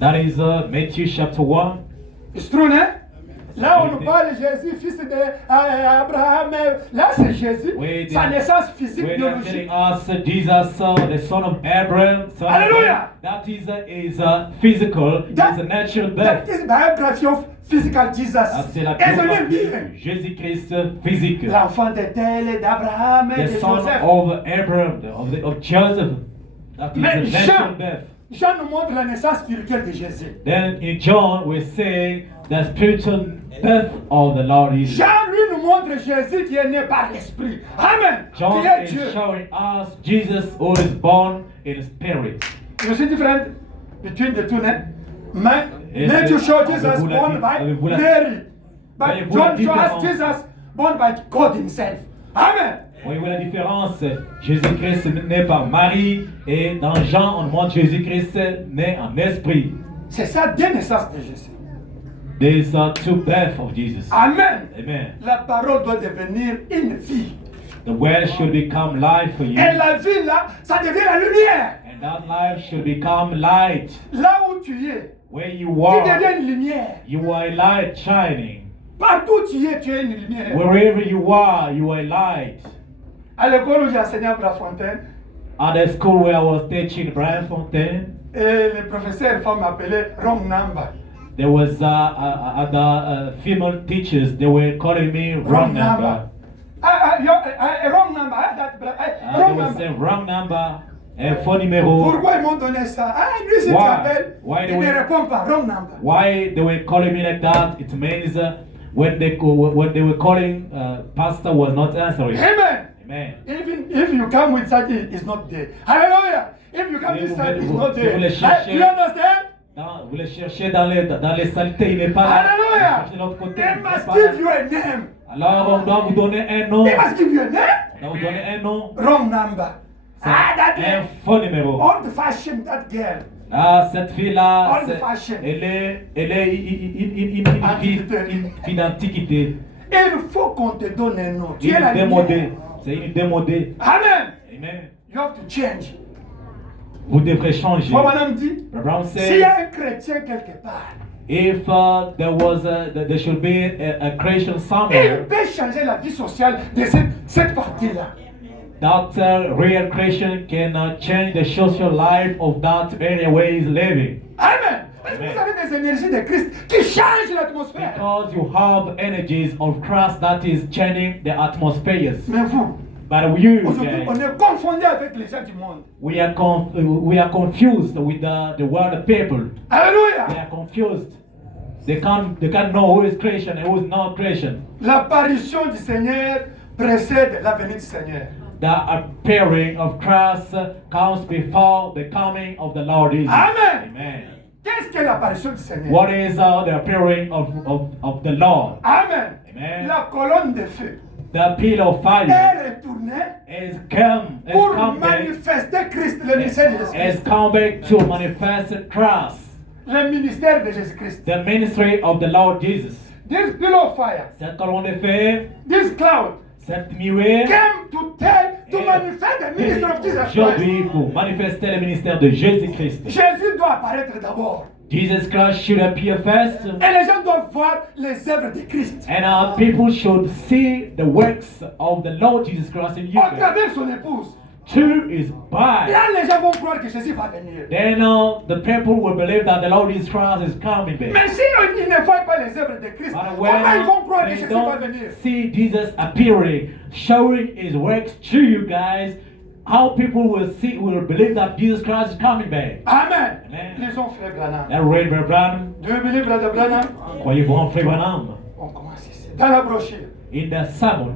That is Matthew chapter 1. Il se trouve, hein? Là, on nous parle de Jésus, fils d'Abraham. Là, c'est Jésus, sa naissance physique, Where they are biologique. telling us Jesus, the son of Abraham. Son Hallelujah. That is physical. It's a natural That birth. is biography of physical Jesus. C'est la Et son biographie bien. de Jésus-Christ physique. L'enfant de Tel, d'Abraham et The de son Joseph. of Abraham, of Joseph. That is Mais a natural Jean, birth. Jean nous montre la naissance spirituelle de Jésus. Then in John we say the spiritual birth of the Lord Jesus. Jean, lui, nous montre Jésus qui est né par l'Esprit. Amen. John Qui est is Dieu. showing us Jesus who is born in spirit. You see different between the two, né? Et Matthew c'est- showed Jesus avez-vous la born di- by avez-vous la- Mary. But Voyez-vous la John shows us différence? Jesus born by God himself. Amen. Voyez-vous la différence? Jésus-Christ est né par Marie et dans Jean on montre Jésus-Christ né en esprit. C'est ça, deux naissances de Jésus. These are two births of Jesus. Amen. Amen. La parole doit devenir une vie. The word should become life for you. Et la vie là, ça devient la lumière. And that life should become light. Là où tu es, Where you tu are, deviens une lumière. you are a light shining. Partout où tu es une lumière. Wherever you are a light. À l'école où j'ai enseigné à Brafontaine, At the school where I was teaching Brian Fontaine, et le professeur femme m'appelait wrong number. there was other female teachers. They were calling me wrong number. Wrong number. They Wrong were number. saying wrong number, faux numéro. Pourquoi ils m'ont donné ça? Ah, lui, si tu Why? appelles, Why il do ne we- répond pas. Wrong number. Why they were calling me like that? It means when they were calling, pastor was not answering. Amen. Amen. Even if you come with such, it's not there. Hallelujah. If you come Si this vous- side, it's vous- not si there. vous le cherchez- Do you understand? Non, vous le cherchez dans les saletés, il n'est pas là. Hallelujah. Vous cherchez de l'autre côté, They il n'est must pas give là. you a name. Alors on doit vous donner un nom. They must give you a name. On doit vous donner un nom. Wrong number. C'est That un faux numéro. old fashioned, that girl. Ah, cette fille-là, Old fashioned. elle est une fille d'antiquité. Il faut qu'on te donne un nom. Tu es la Une démodée. lumière. C'est une démodée. Amen. Amen. You have to change. Vous devrez changer. Moi, madame dit, Abraham s'il y said, a un chrétien quelque part, if there should be a Christian il somewhere, peut changer la vie sociale de cette partie-là. that real Christian can change the social life of that area where he's living. Amen. Parce que vous avez des énergies de Christ qui changent l'atmosphère. Because you have energies of Christ that is changing the atmospheres. Mais vous, But you, aujourd'hui, on guys, est confondu avec les gens du monde. we are confused with the world people. They Alléluia. are confused. They can't know who is Christian and who is not Christian. L'apparition du Seigneur précède la venue du Seigneur. The appearing of Christ comes before the coming of the Lord Jesus. Amen. Amen. Qu'est-ce que l'apparition du Seigneur? What is the appearing of the Lord? Amen. Amen. La colonne de feu The pillar of fire est retournée is pour come back, manifester Christ, le ministère de has Jésus-Christ. come back to manifest Christ, Le ministère de Jésus-Christ. the ministry of the Lord Jesus. This pillar of fire, Cette colonne de feu, this cloud, cette nuée, came to tell, to manifest the ministry of Jesus Christ. aujourd'hui pour manifester le ministère de Jésus-Christ. Jésus doit apparaître d'abord. Jesus Christ should appear first, Et les gens doivent voir les œuvres de Christ. and our people should see the works of the Lord Jesus Christ in you. Au travers son épouse. Two is Et by. là, les gens vont croire que Jésus va venir. Then the people will believe that the Lord Jesus Christ is coming back. Mais si ils ne voient pas les œuvres de Christ, But comment ils vont croire que when they Jésus va don't venir? see Jesus appearing, showing his works to you guys, how people will believe that Jesus Christ is coming back. Amen. Amen. Lisons Frère Branham. That read Brother Branham. Do you believe Brother Branham? Croyez-vous en Frère Branham? On commence ici. Dans la brochure. In the sermon,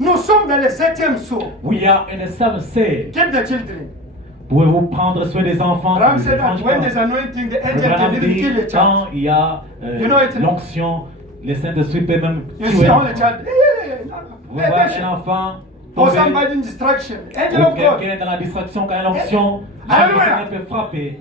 Nous sommes dans le 7e saut. we are in the seventh say. Keep the children. Pouvez-vous prendre soin des enfants? Branham Ne said that dérangez when pas. there's anointing, the angel Branham can even dit, kill a child. quand il y a You know it- l'onction, le Saint-Esprit peut même You tuer see un all the enfant. child. Vous voyez un enfant Or tomber, somebody in distraction. Angel ou of quelqu'un God. est dans la distraction quand il y a l'onction, Alléluia. le Seigneur peut frapper.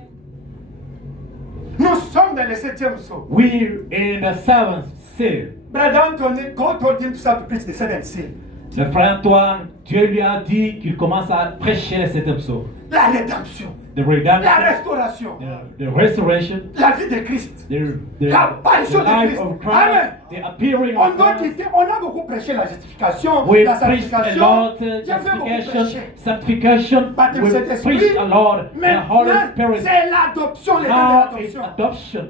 Nous sommes dans le 7e saut. We in the seventh seal. Brother Anthony, God told him to start to preach the 7th seal. Le frère Antoine, Dieu lui a dit qu'il commence à prêcher le septième saut. La rédemption. the redemption, la restauration, the restoration, la vie de Christ. the L'apparition de life Christ. of Christ, Amen. the appearing On of doit Christ. quitter, on a beaucoup prêché la justification, We la preach a sanctification. lot, J'ai beaucoup justification, prêché. sanctification. Baptême We Saint-Esprit. preach a lot, the Holy Maintenant, Spirit. c'est l'adoption, l'état Now de it's l'adoption. adoption.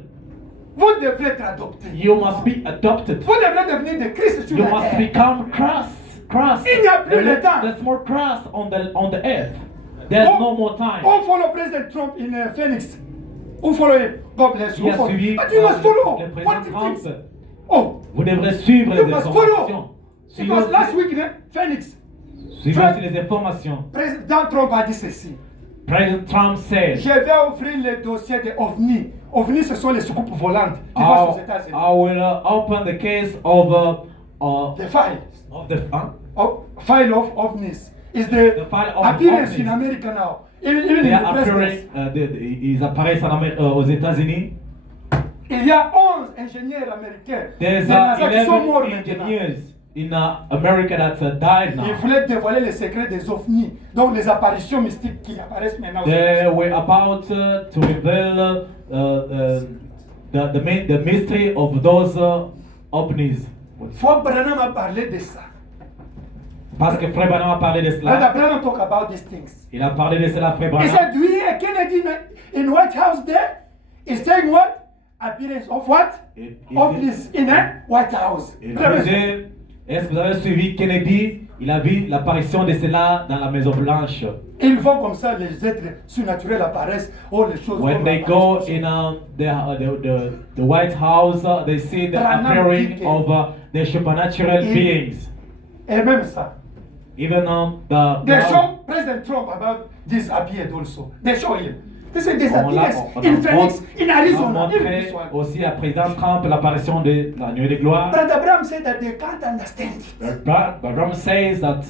Vous devrez être adopté. You must be adopted. Vous devrez devenir de Christ sur You la must terre. become Christ. Il n'y a plus de temps. There's more Christ on the earth. There's no more time. Who follow President Trump in Phoenix? Who follow him? God bless you. Qui Who a follow? suivi But you must follow. le What président he thinks. Trump? Oh, Vous devrez suivre you les must informations. follow. Because last week, Phoenix, Suivez aussi les informations. Président Trump a dit ceci. President Trump said, Je vais ouvrir le dossier de OVNI. OVNI, ce sont les soucoupes volantes qui passent aux États-Unis. I will open the case of The file. File of OVNIs. Is the file of appearance ovnis. in America now. Even in they the are presidents. appearing, ils apparaissent aux États-Unis. Il y a 11 ingénieurs américains. There's Des NASA qui sont morts 11 maintenant. engineers in America that died Ils now. voulaient dévoiler les secrets des ovnis, donc les apparitions mystiques qui apparaissent maintenant. They were about to reveal the mystery of those ovnis. Frère Branham a parlé de ça. Parce que Frère Branham a parlé de Brother cela. Branham talk about these things. Il a parlé de cela, Frère He Branham. said, do you hear Kennedy in White House there? He's saying what? Appearance of what? Ovnis in a White House. Il disait, est-ce que vous avez suivi Kennedy? Il a vu l'apparition de cela dans la Maison Blanche. Ils vont comme ça, les êtres surnaturels apparaissent, oh les choses. When comme they go apparaissent. in the White House, they see the Branham appearing dit que- of the supernatural Et- beings. Et même ça. Even They show President Trump about this appeared also. They show him. This is this on l'a appearance in Phoenix, in Arizona. on a Even montré this one. aussi à président Trump l'apparition de la nuée de gloire. Brother Abraham said that they can't understand it. Abraham says that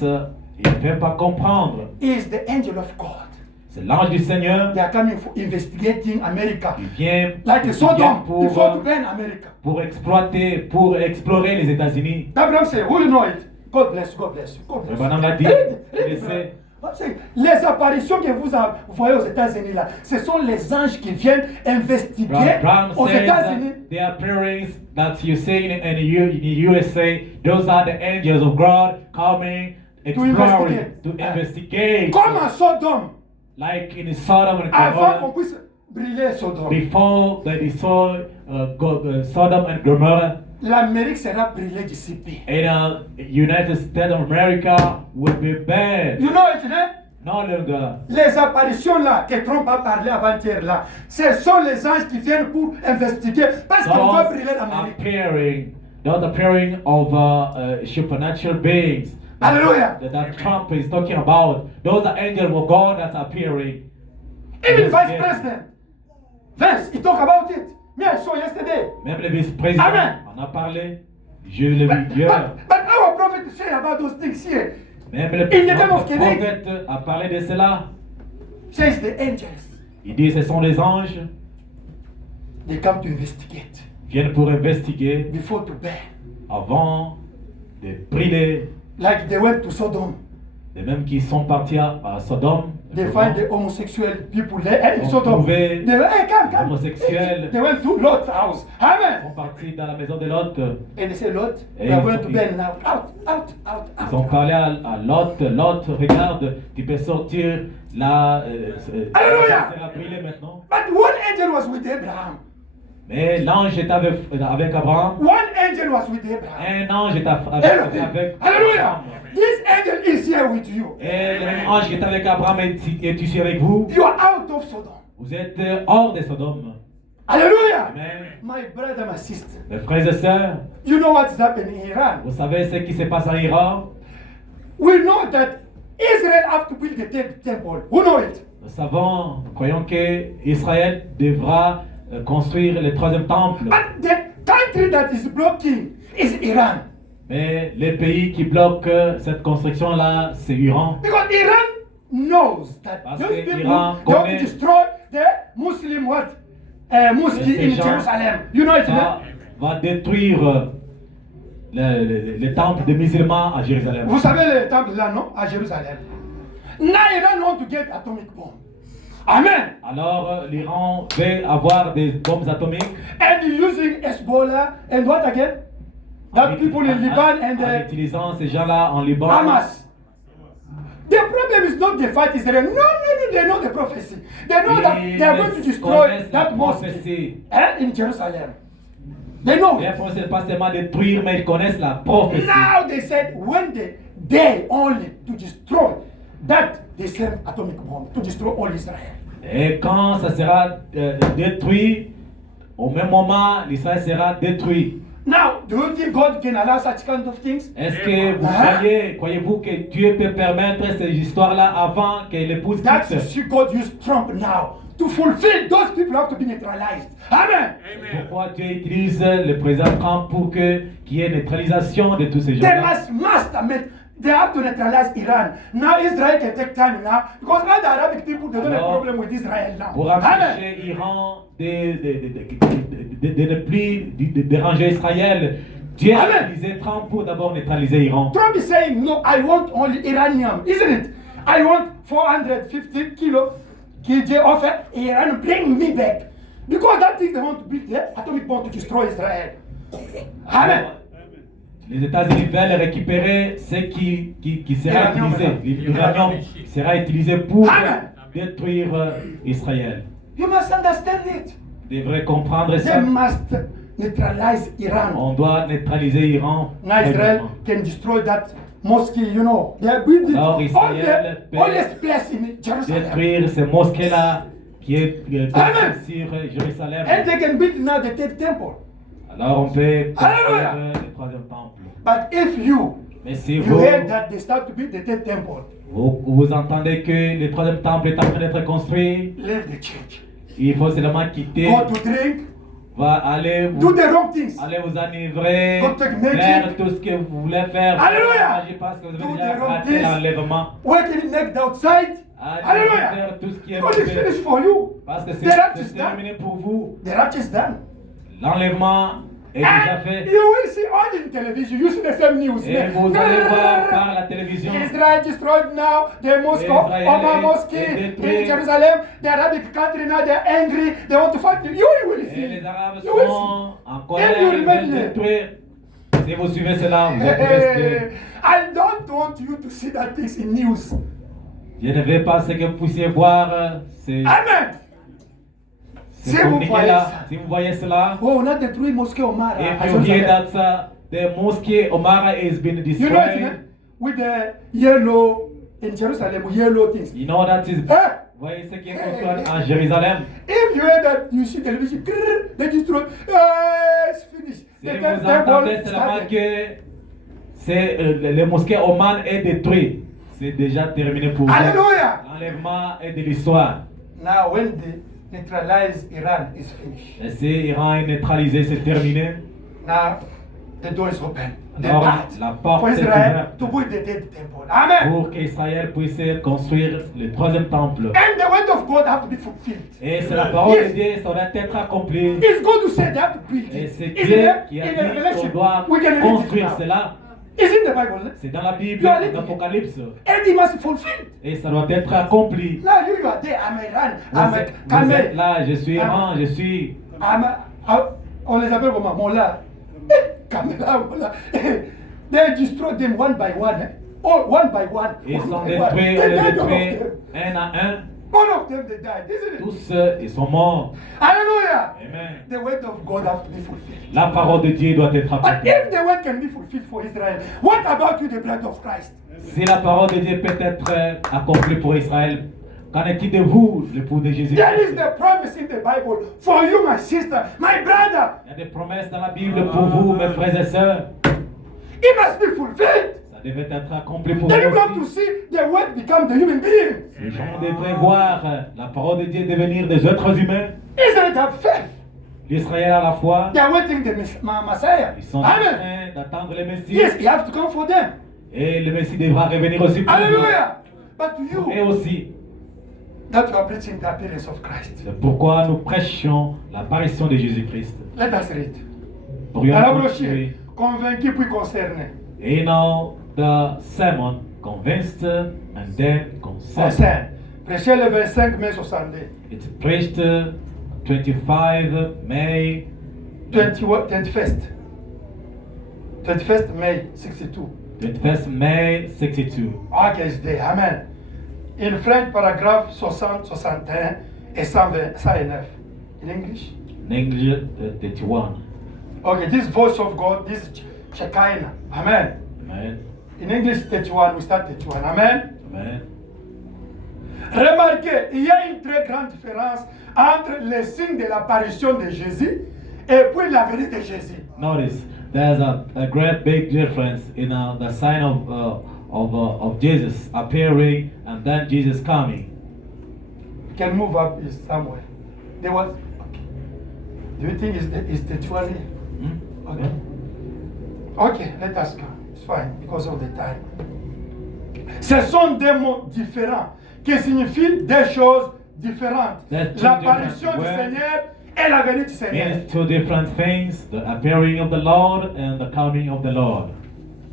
il ne peut pas comprendre. He is the angel of God. C'est l'ange du Seigneur They are coming for investigating America. qui vient, Like qui a Sodom vient before to burn America. pour explorer les États-Unis. Abraham said, who you know it? God bless you, God bless you, God bless you. Branham l'a dit. Read, Il read, sait. I'm saying, les apparitions que vous voyez aux États-Unis là, ce sont les anges qui viennent investiguer Branham aux says États-Unis. that the appearance that you see in the USA, those are the angels of God coming, exploring, to investigate, Comme à Sodome, like in Sodom and avant qu'on Gomorrah, puisse brûler Sodome. before they destroy Sodom and Gomorrah. L'Amérique sera brûlée d'ici peu. And United States of America will be banned. You know it, hein? No longer. Les apparitions là que Trump a parlé avant-hier là, ce sont les anges qui viennent pour investiguer parce qu'on va brûler l'Amérique. Those appearing of supernatural beings. Hallelujah. That Trump is talking about. Those are angels of God that are appearing. Even Vice President Vance, he talk about it. Me, I saw yesterday. Même le vice-président Amen. en a parlé. Je l'ai vu hier. But our prophet say about those things here. Même le In the time of Kennedy. prophète a parlé de cela. Says the angels. Il dit ce sont les anges They come to investigate qui viennent pour investiguer before to burn. avant de brûler. Like they went to Sodom. Les mêmes qui sont partis à Sodome. They find the homosexual people there. Hey, On Sodom. trouvait They went, hey, come. homosexuels. They went to Lot's house. Ils Amen. sont partis dans la maison de Lot. And they say, Lot, Et we are ils going sont- to burn now. Out. Ils ont parlé à Lot. Lot, regarde, tu peux sortir là. Alléluia. C'est la brûler maintenant. But one angel was with Abraham. Mais l'ange était avec Abraham. One angel was with Abraham. Un ange était Elohim. avec Hallelujah. Abraham. This angel is here with you. Et l'ange qui était avec Abraham est ici avec vous. You are out of Sodom. Vous êtes hors de Sodome. Hallelujah. Amen. My brother, my sister. Mes frères et sœurs, You know what's happening in Iran? vous savez ce qui se passe en Iran? We know that Israel have to build the third temple. Who know it? Nous croyons que Israël devra construire le troisième temple. But the country that is blocking is Iran. Mais le pays qui bloque cette construction-là, c'est l'Iran. Because Iran knows that Parce those que people Iran don't connaît- destroy the Muslim what? Mosque Ces in gens- Jerusalem. You know it, va, no? va détruire le temple des musulmans à Jérusalem. Vous savez le temple là, non? À Jérusalem. Now Iran want to get atomic bomb. Amen. Alors l'Iran veut avoir des bombes atomiques. And using Hezbollah and what again? That people in Liban and en utilisant ces gens-là en Liban. Hamas. The problem is not the fight Israel. No, they know the prophecy. They know that they are going to destroy that mosque in Jerusalem. They know. Ce n'est pas seulement détruire, mais ils connaissent la prophétie. Now they said when they only to destroy that they send atomic bomb to destroy all Israel. Et quand ça sera détruit, au même moment, l'Israël sera détruit. Now, do you think God can allow such kind of things? Est-ce que vous croyez-vous que Dieu peut permettre ces histoires-là avant que l'épouse That's quitte? why God used Trump now to fulfill those people have to be neutralized. Amen. Pourquoi Dieu utilise le président Trump pour qu'il y ait neutralisation de tous ces gens-là? They have to neutralize Iran. Now Israel can take time now because all the Arabic people they don't have a problem with Israel now. Pour empêcher l'Iran de ne plus déranger Israël, Dieu a utilisé Trump pour d'abord neutraliser l'Iran. Trump is saying, no, I want only Iranium, isn't it? I want 450 kilo KJ offer, Iran bring me back. Because that thing they want to build the atomic bomb to destroy Israel. Amen. Les États-Unis veulent récupérer ce qui sera utilisé. L'uranium sera utilisé pour détruire Israël. You must understand it. Vous devrez comprendre ça. They must neutralize Iran. On doit neutraliser l'Iran. Now Israel can destroy that mosque, you know. They are building all the oldest place in Jerusalem. Détruire ces mosquées-là qui est sur Jérusalem. And they can build now the third temple. Alors on peut construire le troisième temple. But if mais si you heard that they start to build the third temple, vous entendez que le troisième temple est en train d'être construit, leave the church. Il faut seulement quitter. Go to drink. Allez do the wrong things. Allez vous enivrer. Faire tout ce que vous voulez faire. Alléluia. Parce que vous avez déjà raté l'enlèvement. Working next outside. Alléluia. Faire tout ce qui est God is finished for you. Parce que c'est terminé pour vous. The rapture is done. L'enlèvement est déjà fait. You will see on the television, you see the same news. Et vous allez voir par la télévision. Israel destroyed now the mosque, Omar Mosque in Jerusalem. The Arabic country now they're angry. They want to fight. You will see. Et les Arabes sont en colère. Ils veulent détruire. Si vous suivez cela, vous êtes restés. I don't want you to see that things in news. Je ne veux pas que vous puissiez voir ces. Amen. Si vous voyez cela, oh, on a détruit mosquée Omar. If you hear that the mosque Omar has been destroyed, you know it, with the yellow in Jerusalem, yellow things. You know that is. Voyez ce qui est construit en Jérusalem. If you hear that, you see television, they destroy. It's finished. Si vous entendez seulement que le mosquée Omar est détruit, c'est déjà terminé pour vous. Alléluia. L'enlèvement est de l'histoire. Now when the neutralize Iran is finished. Et si l'Iran est neutralisé, c'est terminé. Now the door is open. Alors, la porte est ouverte to build the third temple. Amen. Pour qu'Israël puisse construire le troisième temple. And the word of God have to be fulfilled. Et c'est la parole de Dieu, ça doit être accompli. It's God who said they have to build it. Et c'est Dieu qui a dit qu'on doit construire cela. It's in the Bible. C'est dans la Bible, dans l'Apocalypse. And it must be fulfilled. Et ça doit être accompli. Now you are there, I'm Iran. Vous êtes là, je suis Iran, je suis. On les appelle comment? Mola. Kamela, Mola. They destroy them one by one. All one by one. Ils sont détruits, on les détruit un à un. All of them they died, isn't it? Tous ils sont morts. Hallelujah. Amen. The word of God has to be fulfilled. La parole de Dieu doit être But accomplie. if the word can be fulfilled for Israel, what about you, the blood of Christ? Si la parole de Dieu peut être accomplie pour Israël, qu'en est-il de vous, le pour de Jésus? There is the promise in the Bible for you, my sister, my brother. Il y a des promesses dans la Bible pour vous, mes frères et sœurs. It must be fulfilled. Ça devait être accompli pour vous Then you got to aussi. see the word become the human being. Les gens devraient voir la parole de Dieu devenir des êtres humains. Israel have faith. L'Israël à la foi. They are waiting the Messiah. Ils sont en Amen. train d'attendre le Messie. Yes, he has to come for them. Et le Messie devra revenir aussi pour Hallelujah. But vous. Et you, aussi, that you are preaching the appearance of Christ. c'est pourquoi nous prêchons l'apparition de Jésus-Christ. Let us read. Pourrions Dans la continuer. brochure, convaincu puis concerné. In all the sermon, convinced and then concerned. Concern. Prêché le 25 mai 62. It's preached 25 May 21st. 21st May 62. 21st May 62. August Day. Amen. In French, paragraphe 60, 61 et 109. In English? In English, 31. Okay, this voice of God, this Shekinah. Amen. Amen. In English, 31, we start 31. Amen. Amen. Remarquez, il y a une très grande différence entre les signes de l'apparition de Jésus et puis la venue de Jésus. Notice, there's a great big difference in the sign of Jesus appearing and then Jesus coming. Can move up is somewhere. There was. Okay. Do you think it's the 20? Hmm? Okay. Okay, let us go. It's fine because of the time. Ce sont des mots différents qui signifient des choses différentes. L'apparition du Seigneur et la venue du Seigneur. Means two different things: the appearing of the Lord and the coming of the Lord.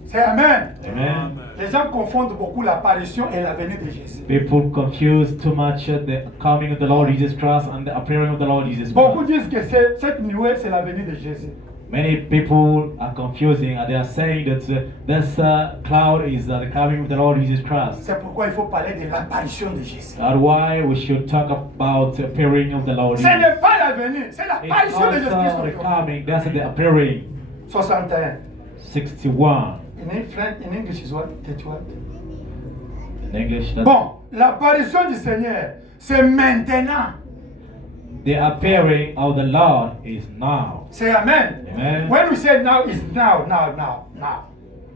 C'est Amen. Amen. Les gens confondent beaucoup l'apparition et la venue de Jésus. People confuse too much the coming of the Lord Jesus Christ and the appearing of the Lord Jesus Beaucoup Christ. disent que cette nuée, c'est la venue de Jésus. Many people are confusing and they are saying that this cloud is the coming of the Lord Jesus Christ. C'est pourquoi il faut parler de l'apparition de Jésus. That's why we should talk about the appearing of the Lord Ce Jesus. n'est pas la venue, c'est It's l'apparition de also the Jésus-Christ. coming, that's the appearing. 61. 61. In English is what? In English, that's Bon, l'apparition du Seigneur, c'est maintenant. the appearing of the Lord is now. C'est Amen. Amen. When we say now, it's now.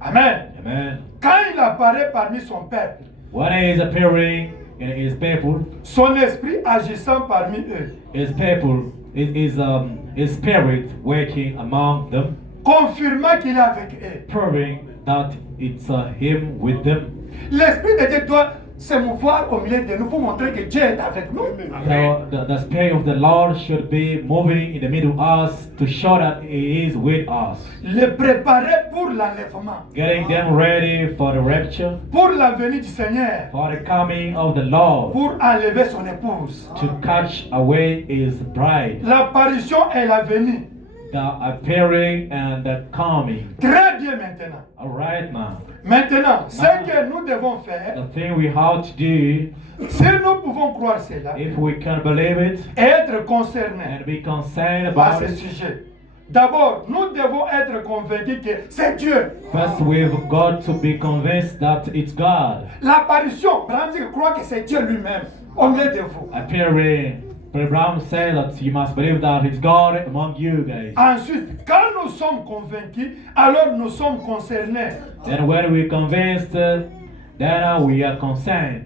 Amen. Amen. Quand il apparaît parmi son peuple, When he is appearing in his people, son esprit agissant parmi eux, his people, his spirit working among them, confirmant qu'il est avec eux. proving that it's him with them. L'esprit de Dieu doit se mouvoir au milieu de nous pour montrer que Dieu est avec nous. So the spirit of the Lord should be moving in the middle of us to show that he is with us. Les préparer pour l'enlèvement, Getting them ready for the rapture, pour la venue du Seigneur, for the coming of the Lord, pour enlever son épouse. to catch away his bride. L'apparition et la venue. The appearing and the coming. Très bien maintenant. All right now. Maintenant, ce que nous devons faire, The thing we have to do, si nous pouvons croire cela, if we can believe it et être concernés and be concerned par about ce it, sujet. D'abord, nous devons être convaincus que c'est Dieu. first we've got to be convinced that it's God L'apparition, Brandy croit que c'est Dieu lui-même au milieu de vous. appearing. Abraham said that you must believe that it's God among you guys. Ensuite, quand nous sommes convaincus, alors nous sommes concernés. Then when we're convinced, then we are concerned.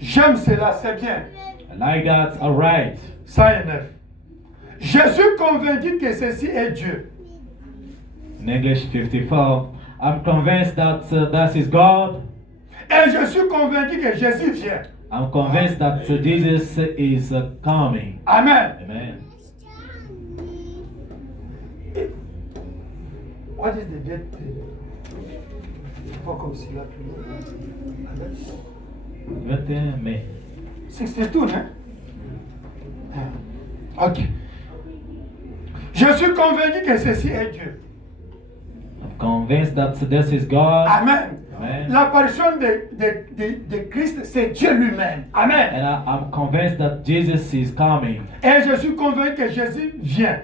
J'aime cela, c'est bien. Like that, all right. 109. Je suis convaincu que ceci est Dieu. In English 54, I'm convinced that that is God. Et je suis convaincu que Jésus vient. I'm convinced that Jesus is coming. Amen. Amen. What is the date? Faut comme si là, 21 May. 62, hein? Ok. Je suis convaincu que ceci est Dieu. I'm convinced that this is God. Amen. Amen. L'apparition de Christ, c'est Dieu lui-même. Amen. And I'm convinced that Jesus is coming. Et je suis convaincu que Jésus vient.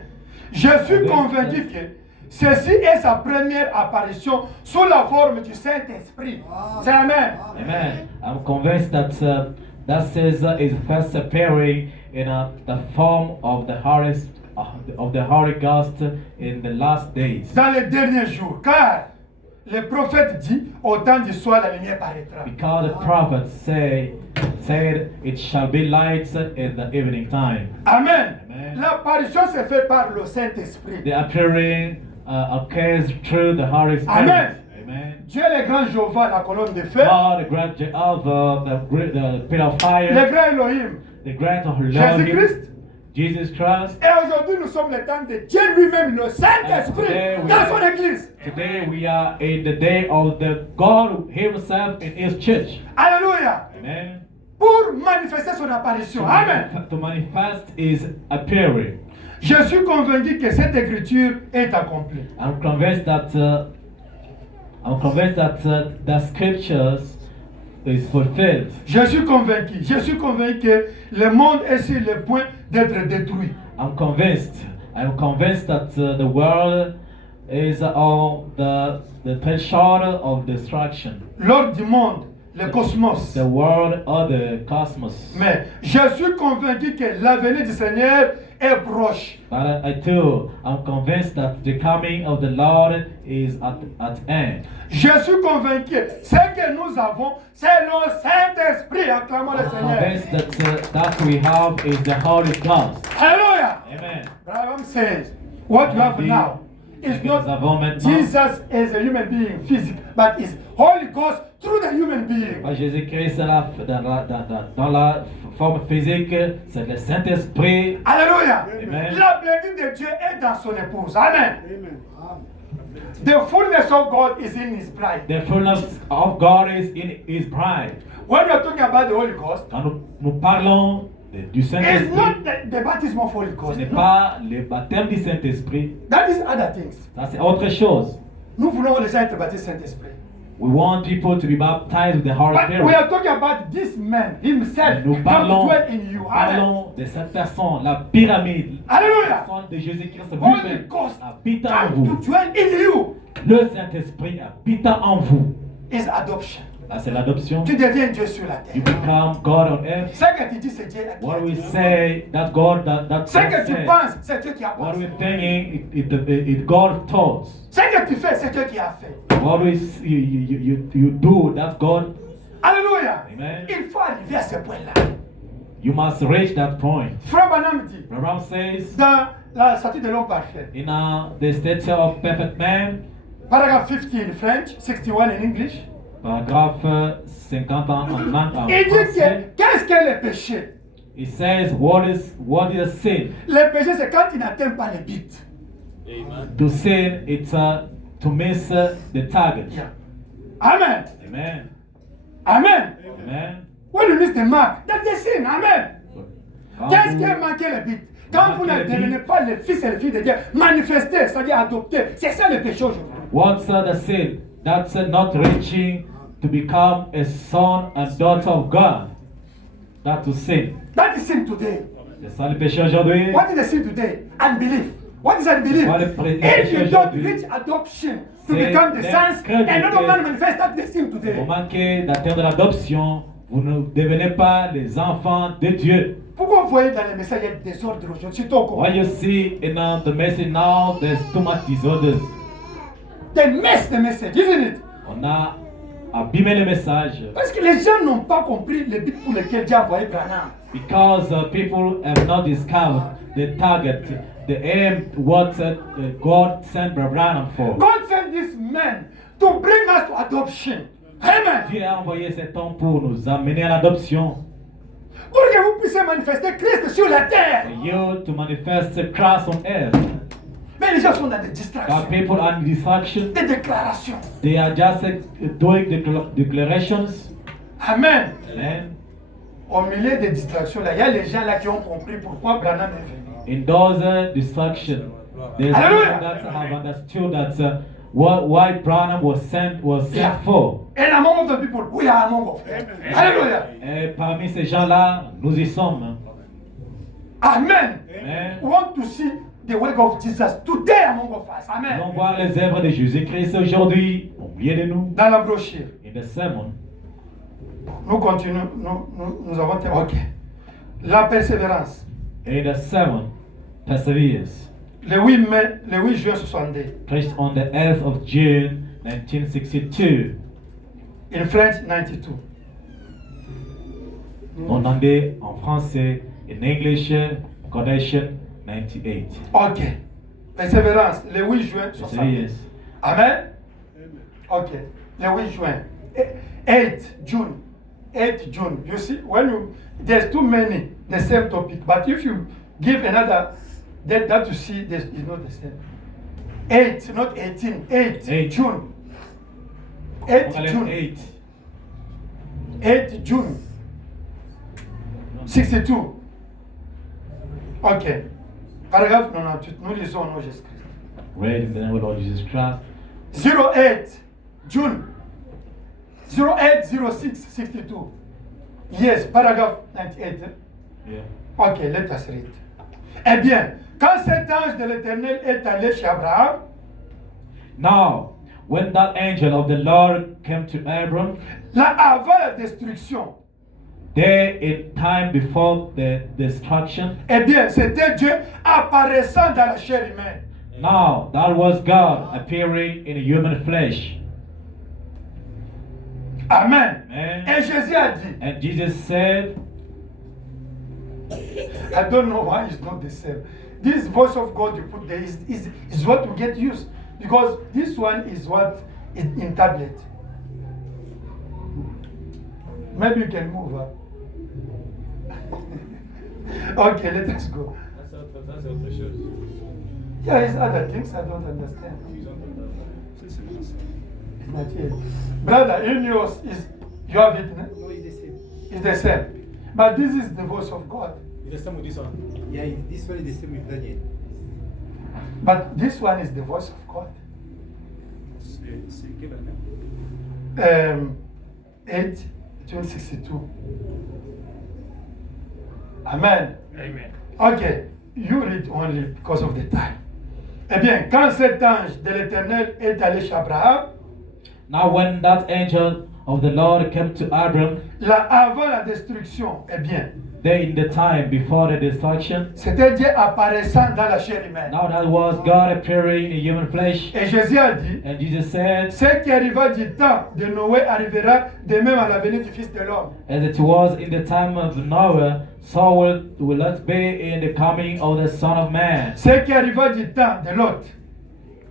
Je suis convaincu que ceci est sa première apparition sous la forme du Saint-Esprit. C'est Amen. Amen. I'm convinced that that says his first appearing in the form of the Holy Ghost in the last days. Dans les derniers jours, car le prophète dit, au temps du soir, la lumière paraîtra. Because the prophets said it shall be light in the evening time. Amen. Amen. L'apparition se fait par le Saint-Esprit. The appearing occurs through the Holy Spirit. Amen. Amen. Dieu est le grand Jéhovah, la colonne de feu. God, the great Jehovah, the pit of fire, Le grand Elohim. the great Jésus-Christ. Jesus Christ. Et aujourd'hui, nous sommes le temps de Dieu lui-même, le Saint-Esprit, dans son église. Today we are in the day of the God Himself in His church. Alléluia. Amen. pour manifester son apparition. Amen. To manifest is appearing. Je suis convaincu que cette écriture est accomplie. I'm convinced that the scriptures is fulfilled. Je suis convaincu que le monde est sur le point d'être détruit. I'm convinced that the world is on the threshold of destruction. L'ordre du monde, le cosmos. The world or the cosmos. Mais je suis convaincu que l'avenir du Seigneur est proche. But I too am convinced that the coming of the Lord is at end. Je suis convaincu, ce que nous avons, c'est le Saint-Esprit. Acclamons le I'm Seigneur. convinced that we have is the Holy Ghost. Alléluia. Amen. Abraham says, what you have now is Que nous not avons maintenant. Jesus as a human being, physical, but is Holy Ghost through the human being. Pas Jésus-Christ dans la forme physique, c'est le Saint-Esprit. Alléluia. Amen. La plénitude de Dieu est dans son épouse. Amen. The fullness of God is in his bride. The fullness of God is in His bride. When we are talking about the Holy Ghost, Quand nous parlons du it's Saint-Esprit, not the baptism of Holy ce Ghost. n'est No. pas le baptême du Saint-Esprit. That is other things. Ça, c'est autre chose. Nous voulons les gens être baptisés Saint-Esprit. We want people to be baptized with the Holy But we Spirit. are talking about this man himself Nous come to parlons, dwell in you. Amen. parlons de cette personne, la pyramide. La Alléluia. personne de Jésus-Christ Holy lui-même Ghost habitant en come vous. to dwell in you Le Saint-Esprit habitant en vous. is adoption. Là, c'est l'adoption. Tu deviens Dieu sur la You terre. become God on earth. Ce que tu dis, c'est Dieu qui What a we dit. say, that God, that Ce que God tu said. penses, c'est Dieu qui a What pensé. we're thinking, it God taught. Ce que tu fais, c'est Dieu qui a fait. What you do, that God. Alléluia. Amen. Il faut arriver à ce point-là. You must reach that point. Frère Branham dit, Abraham says, dans la statue de l'homme parfait, in the stature of perfect man, paragraphe 50 in French, 61 in English, paragraphe 50 en il dit que français, qu'est-ce que le péché? it says, what is a sin? Le péché, c'est quand tu n'atteins pas les buts. To sin, it's to miss the target. Yeah. Amen. Amen. Amen. Amen. When you miss the mark, that's the sin. Amen. Quand Qu'est-ce vous- qui a manqué le but? Quand vous ne Manqué le devenez but. pas le fils et le fille de Dieu, manifesté, c'est-à-dire adopté, c'est ça le péché aujourd'hui. What's the sin? That's not reaching to become a son and daughter of God. That's to sin. That is sin today. C'est ça le péché aujourd'hui. What is the sin today? Unbelief. What is unbelief? What is If péché you don't aujourd'hui? reach adoption to C'est become the sons, l'incrédulité. another man manifest that the sin Vous today. manquez d'atteindre l'adoption. Vous ne devenez pas les enfants de Dieu. Pourquoi vous voyez dans les messages, il y a des désordres aujourd'hui, surtout au Congo. What you see in the message now, there's too much disorders. They mess the message, isn't it? On a abîmé le message Parce que les gens n'ont pas compris le but pour lequel Dieu a envoyé Branham. because people have not discovered the target, the aim, what God sent Branham for. God sent this man to bring us to adoption. Amen. Dieu a envoyé cet homme pour nous amener à l'adoption. Pour que vous puissiez manifester Christ sur la terre. For you to manifest Christ on earth. Mais les gens sont dans des Our distractions, people are in distraction. des déclarations. They are just doing declarations. Amen. Amen. Au milieu des distractions, là, il y a les gens là qui ont compris pourquoi Branham est venu. In those distractions, there's Hallelujah. people that have understood that why Branham was sent Yeah. for. And among the people, we are among of them. Hallelujah. Et parmi ces gens-là, nous y sommes. Amen. Amen. We want to see the work of Jesus today among of us. Nous Amen. allons voir les œuvres de Jésus-Christ aujourd'hui au milieu de nous. Dans la brochure, In the sermon, nous continuons, nous avons... Ok. La persévérance. in the sermon, perseveres, Le 8 mai, le 8 juin 62. preached on the 11th of June 1962, In French, 92. en anglais, en français, in English, Cordation 98. Ok. Persévérance, le 8 juin 62. Perseveres. Amen. Ok. Le 8 juin. 8 June. 8 June. You see, when you, there's too many, the same topic. But if you give another, that you see, this is not the same. 8, not 18. 8 Eight. June. 8 On va lire June. 8. 8 June. 62. Ok. Paragraphe 98. Nous lisons au nom de Jésus-Christ. Read in the name of Lord Jesus Christ. 08 June 080662. Yes, paragraph 98. Yeah. Ok, let us read. Eh bien, quand cet ange de l'Éternel est allé chez Abraham, Now, when that angel of the Lord came to Abram, là avant la destruction, there in time before the destruction, eh bien, c'était Dieu apparaissant dans la chair humaine. now that was God appearing in human flesh. Amen. Amen. Et Jésus a dit, And Jesus said, I don't know why it's not the same. This voice of God you put there is what we get used. Because this one is what is in tablet. Maybe you can move up. Okay, let us go. That's autre chose. Yeah, it's other things I don't understand. It's not yet. Brother, in yours is you have it, no? No, it's the same. It's the same. But this is the voice of God. It's the same with this one. Yeah, this one is the same with Daniel. But this one is the voice of God. C'est quelle année? 8, 262. Amen. Amen. Okay, you read only because of the time. Eh bien, quand cet ange de l'Éternel est allé chez Abraham, now when that angel of the Lord came to Abram, là avant la destruction, eh bien, there in the time before the destruction, c'était Dieu apparaissant dans la chair humaine. now that was God appearing in human flesh. Et Jésus a dit, And Jesus said, ce qui arriva du temps de Noé arrivera de même à la venue du Fils de l'homme. as it was in the time of Noah, so will it be in the coming of the Son of Man. Ce qui arriva du temps de Lot.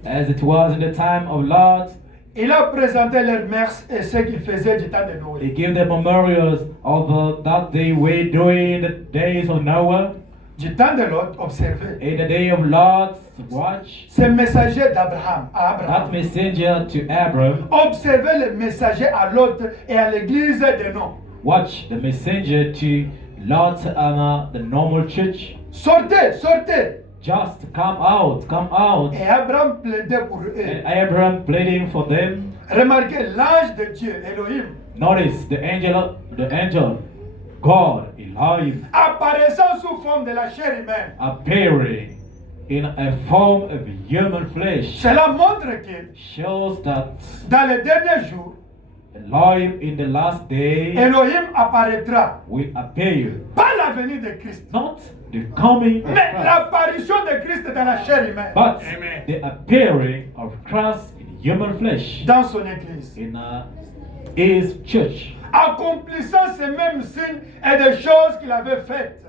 As it was in the time of Lot, Il a présenté leurs mœurs et ce qu'ils faisaient du temps de he Noé. gave them memorials of that they were doing in the days of Noah, Du temps de Lot, observez. in the day of Lot, watch. C'est le messager d'Abraham, à That Abraham. messenger to Abram, Observez le messager à Lot et à l'église de nom. watch the messenger to Lot and the normal church. Sortez, sortez. Just come out, come out. Et Abraham plaidait pour eux. And Abraham pleading for them. Remarquez l'ange de Dieu, Elohim, Notice the angel, God, Elohim, apparaissant sous forme de la chair humaine. appearing in a form of human flesh, Cela montre que shows that dans les derniers jours, Elohim in the last day Elohim apparaîtra. will appear. Pas la venue de Christ, Not the coming of mais Christ, l'apparition de Christ dans la chair humaine. but Amen. the appearing of Christ in human flesh Dans son église. in his church, Accomplissant ces mêmes signes et des choses qu'il avait faites.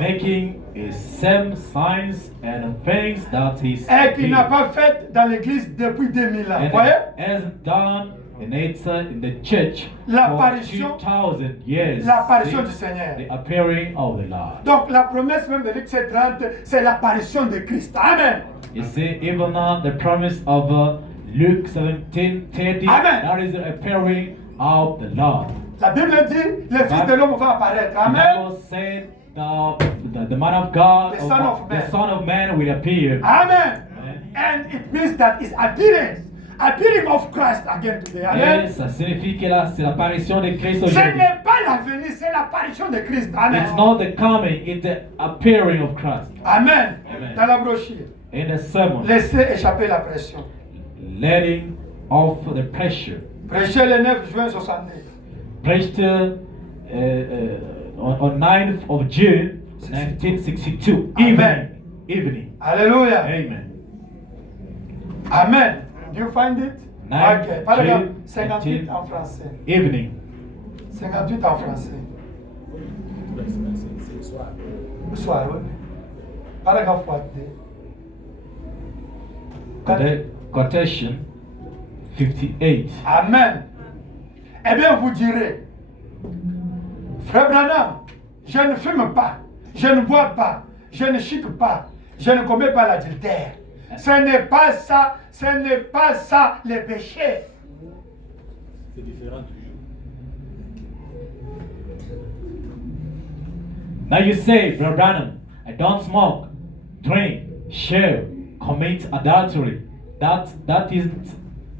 making his same signs and things that he Et qu'il n'a did, pas faites dans l'église depuis 2000 ans. and Voyez? hasn't done in the church for L'apparition- 2000 years. L'apparition du See? Seigneur. The appearing of the Lord. Donc la promesse même de Luc 7:30, c'est l'apparition de Christ. Amen. You see, even the promise of Luke 17:30, Amen. that is the appearing of the Lord. La Bible dit, le Fils de l'homme va apparaître. The Amen. Bible said the man of God, The Son of Man. the Son of Man will appear. Amen. Amen. And it means that it's appearing of Christ again today. Amen. Et ça signifie que là, c'est l'apparition de Christ Ce aujourd'hui. n'est pas la venue, c'est l'apparition de Christ. Amen. It's not the coming, it's the appearing of Christ. Amen. Amen. Dans la brochure, In the sermon, laissez échapper la pression. letting off the pressure. Prêchez le 9 juin 69. Preached on 9th of June 1962, Amen. evening. Alléluia. Amen. Amen. Do you find it? 9 Ok. Paragraphe June 58 19. en français. Evening. 58 en français. C'est le soir. Le soir, oui. Paragraphe 4. Quotation 58. Amen. Eh bien, vous direz, Frère Branham, je ne fume pas, je ne bois pas, je ne chic pas, je ne commets pas l'adultère. Ce n'est pas ça le péché. C'est différent toujours. Now you say, Brother Branham, I don't smoke, drink, share, commit adultery. That is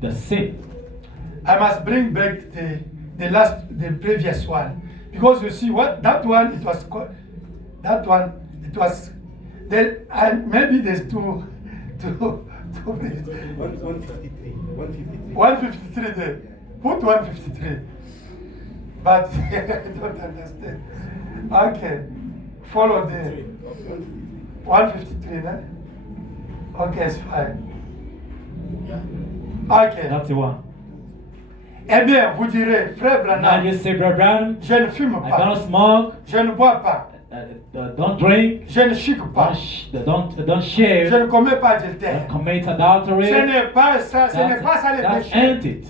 the sin. I must bring back the previous one, because you see what that one it was there, and maybe there's two 153. 153 there. Put 153. But I don't understand. Okay. Follow the 153 there. Okay, it's fine. Ok. That's the one. Eh bien, vous direz, frère Now Branham, you say, Brother Branham, je ne fume I pas, don't smoke, je ne bois pas, don't drink, je ne chic pas, don't je share, ne commets pas adultère. don't commit adultery. Ce n'est pas ça, ce n'est pas ça le That péché. ain't it.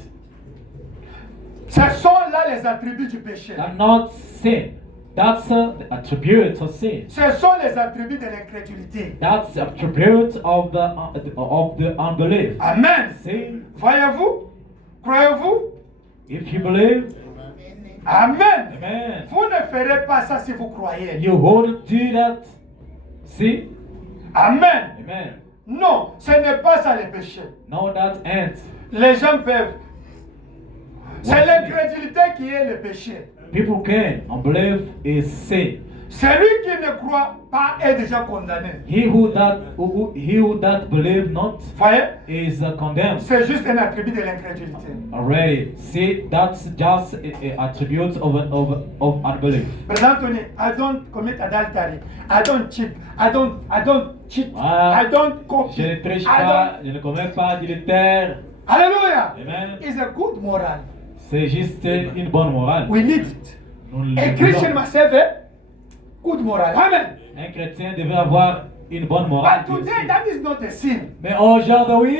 Ce sont là les attributs du péché. That's not sin. That's the attribute of sin. Ce sont les attributs de l'incrédulité. That's the attribute of the unbelief. Amen. See, Voyez-vous? Croyez-vous? if you believe, Amen. amen. Vous ne ferez pas ça si vous croyez. You wouldn't do that. See, Amen. amen. Non, ce n'est pas ça le péché. No, that ain't. Les gens peuvent. C'est l'incrédulité qui est le péché. People can. Unbelief is sin. Celui qui ne croit pas est déjà condamné. He who that believe not Voyez? is condemned C'est juste un attribut de l'incrédulité. already. See, that's just a attribute of unbelief. Brother Anthony, I don't commit adultery. I don't cheat. I don't cheat. Ah, I don't Je copy. ne triche I pas, don't. je ne commets pas d'adultère. Hallelujah. Amen. It's a good moral. C'est juste une bonne morale. We need it. Nous A le Christian voulons. must have a good moral. Amen. Un chrétien devait avoir une bonne morale. But today that is not a sin. Mais aujourd'hui,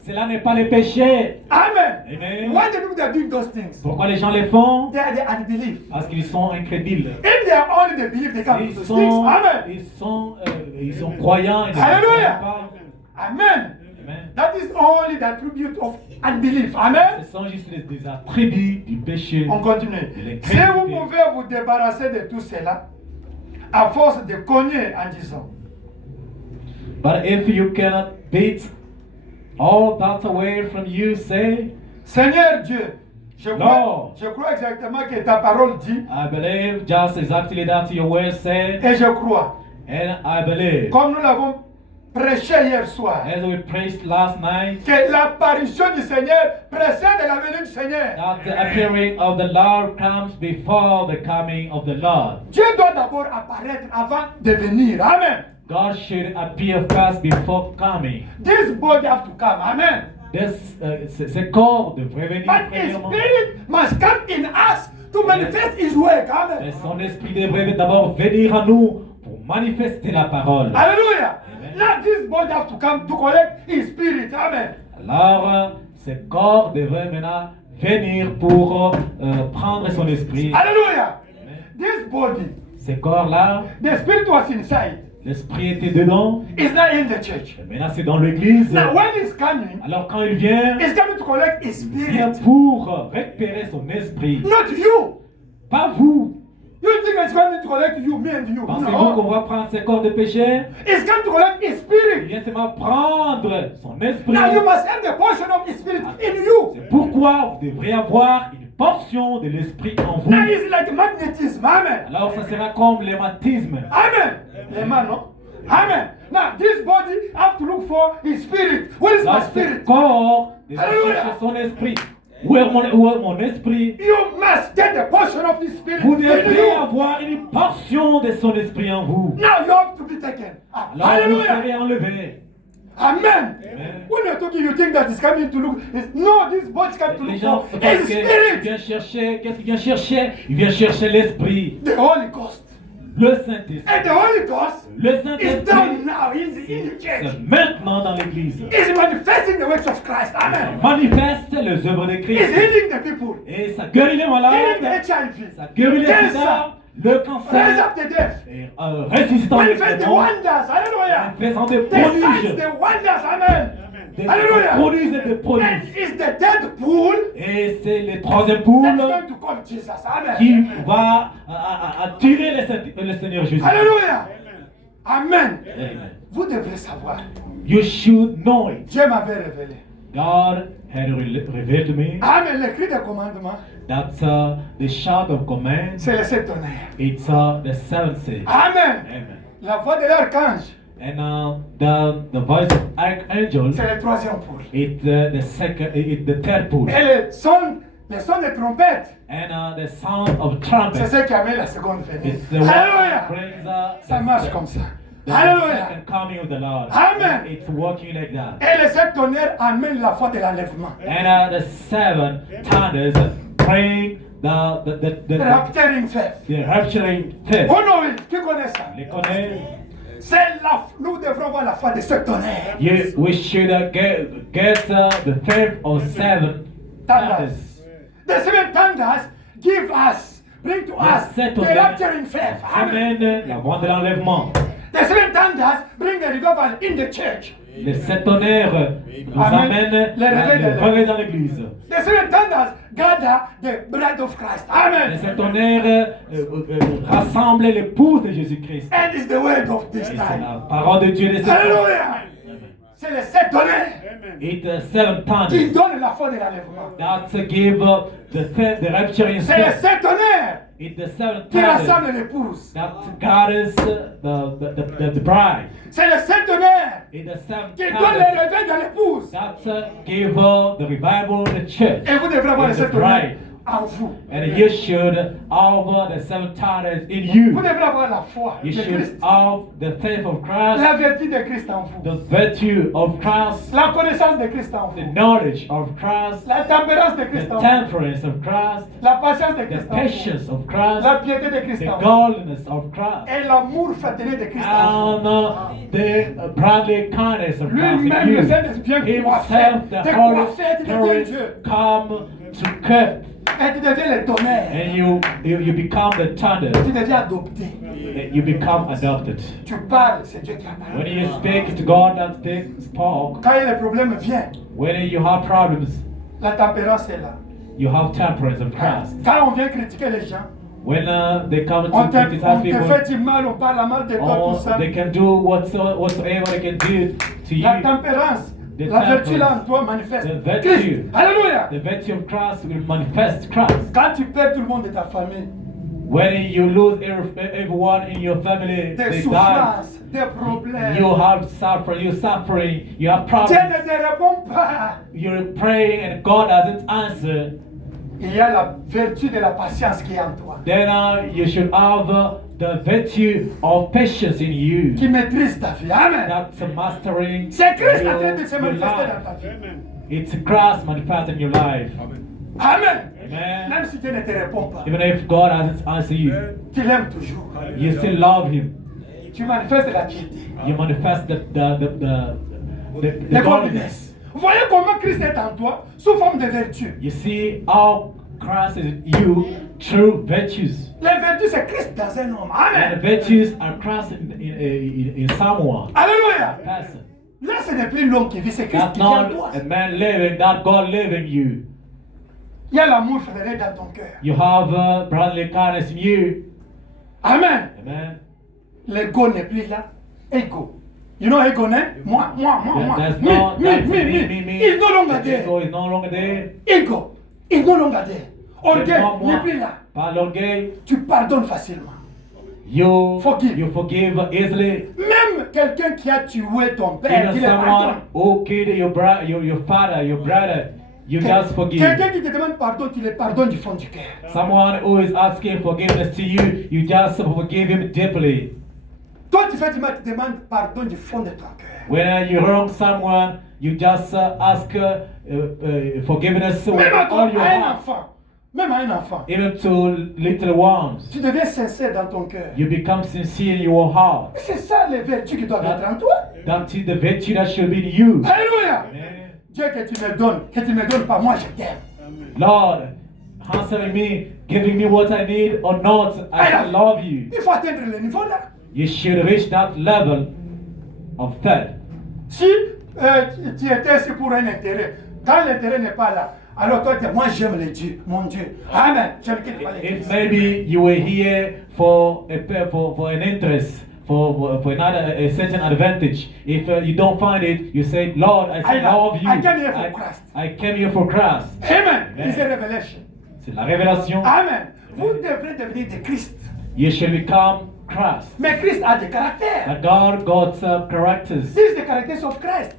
cela n'est pas le péché. Amen. Amen. Why the people that are doing those things? Pourquoi les gens les font? They are the unbelief. Parce qu'ils sont incrédules. If they are only the belief, they can't do Ils those things. sont, Amen. ils sont croyants. Ils ne Hallelujah. croient pas. Amen. Amen. That is only the attribute of unbelief. Amen. Ce sont juste des attributs du péché. On continue. Les Si vous crédits. pouvez vous débarrasser de tout cela, à force de cogner en disant, But if you cannot beat all that away from you, say, Seigneur Dieu, je Non. crois exactement que ta parole dit, I believe just exactly that your word said, et je crois, and I believe. comme nous l'avons prêché hier soir, As we preached last night, que l'apparition du Seigneur précède la venue du Seigneur. that the appearing of the Lord comes before the coming of the Lord. Dieu doit d'abord apparaître avant de venir. Amen. God should appear first before coming. This body have to come. Amen. Ce corps devrait venir But His premièrement. Spirit must come in us to manifest His work. Mais Amen. son esprit devrait d'abord venir à nous pour manifester la parole. Hallelujah. Amen. Now this body have to come to collect His Spirit. Amen. Alors, ce corps devrait maintenant venir pour prendre son esprit. Hallelujah. Amen. This body, Ce corps-là, the Spirit was inside. l'esprit était dedans. It's not in the church. Et maintenant, c'est dans l'église. Now when He's coming, Alors, quand il vient, He's coming to collect His il vient Spirit. pour récupérer son esprit. Not you. Pas vous. You think He's coming to collect you, me and you? Pensez-vous qu'on No. va prendre ce corps de péché? He's coming to collect His Il Spirit. vient seulement prendre son esprit. Now you must have the portion of His Spirit in you. C'est pourquoi vous devrez avoir une portion de l'esprit en vous. Now it's like magnetism. Amen. Alors, ça sera comme l'hématisme. Amen. Amen. No? Amen. Now this body have to look for His Spirit. Where is my Dans ce spirit? corps, devrait Alléluia. chercher son esprit. Où est mon esprit? You must get the portion of His Spirit Vous in devrez you. avoir une portion de son esprit en vous. Now you have to be taken. Alors vous Hallelujah. serez enlevé. Amen. Amen. When you're talking, you think that it's coming to look. No, this body is coming to Les look gens for pensent His qu'il Spirit. vient chercher. Qu'est-ce qu'il vient chercher? Il vient chercher l'esprit. The Holy Ghost. Le Saint-Esprit. And the Holy Ghost Le is Saint-Esprit, down now in the church. c'est maintenant dans l'église. Is manifesting the works of Christ. Amen. Manifeste les œuvres de Is Christ. healing the people. Et ça guérit les Healing malades. the HIV. Ça guérit les Cancer. sida, le Raise cancer. up the deaf. Et ressuscitant les Manifest the démons. wonders. Hallelujah. Faisant des The signs, prodiges. the wonders. Amen. Alléluia. produisent des And produits. it's the third pool Et c'est le troisième poule that's going to come Jesus. qui Amen. va attirer le Seigneur Jésus. Alléluia. Amen. Amen. Vous devrez savoir. You should know it. Dieu m'avait révélé. God had revealed to me Amen. Le cri de commandement, that the shout of command, c'est le sept tonnerres. it's the seventh seal. Amen. Amen. La voix de l'archange, And the voice of archangel, c'est le troisième pool. it's the third pool. Et le son de trompette, And the sound of c'est trumpet, ce qui amène la seconde venue. it's the one that Alléluia. brings Ça marche comme ça. the Alléluia. second coming of the Lord. Amen. It's working like that. Et les sept tonnerres amènent la foi de l'enlèvement. And the seven thunders bring the Rapturing faith. rapturing faith. Oh non, oui, qui connaît ça? Les connaît? Nous devrons voir la foi de sept tonnerres. We should get the faith of seven thunders. The seven thunders give us, bring to us sept the tonnerres rapturing faith. Amen. amène la voix de l'enlèvement. The seven thunders bring the revival in the church. Les sept tonnerres nous Amen. amènent Le réveil de le réveil dans l'église. The seven thunders gather the bride of Christ. Les Amen. sept tonnerres rassemblent l'épouse de Jésus-Christ. And it's the word of this C'est time. la parole de Dieu de cette Alléluia. C'est les sept tonnerres It's seven qui thunders donnent la foi de l'enlèvement. that give the rapturing C'est les faith. sept tonnerres It's the seven qui thunders rassemblent l'épouse. that gathers the bride. C'est les sept tonnerres It's the seven qui donnent thunders le réveil dans l'épouse. that give the revival in the church. Et vous devrez avoir les in the sept tonnerres bride. en vous. And you should offer the seven thunders in Vous you. devrez avoir la foi You de should Christ. have the faith of Christ, La vertu de Christ en vous. the virtue of Christ, La connaissance de Christ en the vous. knowledge of Christ, La tempérance de the Christ en vous. temperance of Christ, La patience de the Christ en vous. patience of Christ, La piété de Christ the en vous. godliness of Christ, Et l'amour fraternel de Christ en vous. and the brotherly kindness of Christ Lui-même, in le you. Saint-Esprit, vient coiffer, Himself, the te Holy coiffer, tu deviens Spirit, Dieu. come to cut, Et tu deviens le tonnerre. and you become the thunder, Tu deviens adopté. and you become adopted. Tu parles, c'est Dieu qui a parlé. When you speak to God that spoke, Quand le problème vient, when you have problems, la tempérance est là. you have temperance of Christ. Quand on vient critiquer les gens, When they come on to te, criticize on te people, fait du mal, on parle mal de toi, tout ça. they can do whatsoever they can do to La you. tempérance, The la vertu temperance, là en toi manifeste. the virtue. Christ, alléluia. The virtue of Christ will manifest Christ. Quand tu perds tout le monde de ta famille, When you lose everyone in your family, des they die. souffrances, des problèmes, You have suffering, you're suffering, you have Dieu problems. ne te répond pas. You're praying and God doesn't answer. Il y a la vertu de la patience qui est en toi, Then you should have the virtue of patience in you. qui maîtrise ta vie. Amen. That's mastering C'est Christ en train de your, se your manifester life. dans ta vie. It's Christ manifesting your life. Amen. Amen. Même si Dieu ne te répond pas, Even if God hasn't answered you, tu l'aimes toujours. you still love Him. Tu manifestes la piété, You manifest the la godliness. godliness. Vous voyez comment Christ est en toi sous forme de vertu. You see how Christ is in you through virtues. Les vertus, c'est Christ dans un homme. And the Amen. virtues are Christ in someone. Alléluia. Person. Là, ce n'est plus l'homme qui vit, c'est Christ That's qui vit en not toi. a man living, that God living you. Il y a l'amour fraternel dans ton cœur. You have brotherly kindness in you. Amen. Amen. L'ego n'est plus là. Ego. You know ego, né? Moi. There's Me. no, that's me. He's no longer The there. ego is no longer there. Ego. He's no longer there. There's Orgueil no n'est more. plus là. Par l'orgueil, Tu pardonnes facilement. you Forgive. you forgive easily. Même quelqu'un qui a tué ton père, Even tu le pardonnes. someone who killed your father, your brother, you just forgive. Quelqu'un qui te demande pardon, tu le pardonnes du fond du cœur. Someone who is asking forgiveness to you, you just forgive him deeply. Toi, tu fais du mal, tu demandes pardon du fond de ton cœur. When you wrong someone, you just ask forgiveness with Même à, all your à un heart. enfant. Même à un enfant. Even to little ones, Tu deviens sincère dans ton cœur. you become sincere in your heart. C'est ça les vertus qui doivent être en toi. That is the virtue that should be in you. Alléluia. Amen. Dieu, que tu me donnes pas, moi je t'aime. Lord, answering me, giving me what I need or not, I Alors, love you. il faut atteindre le niveau là. You should reach that level of faith. Si tu étais ici pour un intérêt. Quand l'intérêt n'est pas là, alors toi, moi j'aime les dieux, mon Dieu. Amen. Je ne quitte pas If l'église. maybe you were here for an interest, for another a certain advantage. If you don't find it, you say, Lord, I love you. I came here for Christ. I came here for Christ. Amen. Amen. It's a revelation. C'est la révélation. Amen. Vous devrez devenir de Christ. You shall become Christ. Mais Christ a des caractères. But God got characters. This is the characters of Christ.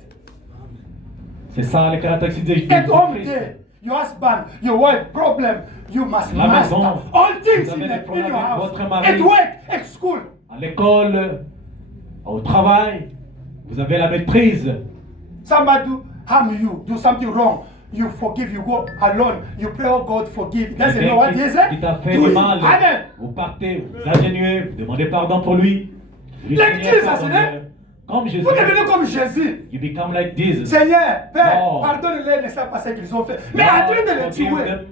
C'est ça les caractéristiques de At home Christ. there, your husband, your wife, problem, you must La master maison. all things Vous avez in, des in problèmes your avec house. votre mari. At work, at school. À l'école, au travail, vous avez la maîtrise. Somebody harm you, do something wrong. You forgive, you go alone, you pray, oh God, forgive. Doesn't know what he is. Qui t'a fait Do du it. mal, Amen. vous partez, vous ingénuez, vous demandez pardon pour lui. Vous lui Like Seigneur, Jesus, pardonne-le. né? Comme Jésus. Vous devenez comme Jésus. You become like Jesus. Seigneur, Père, No. pardonne-les, ne savent pas ce qu'ils ont fait. Mais God en train de les forgive tuer. them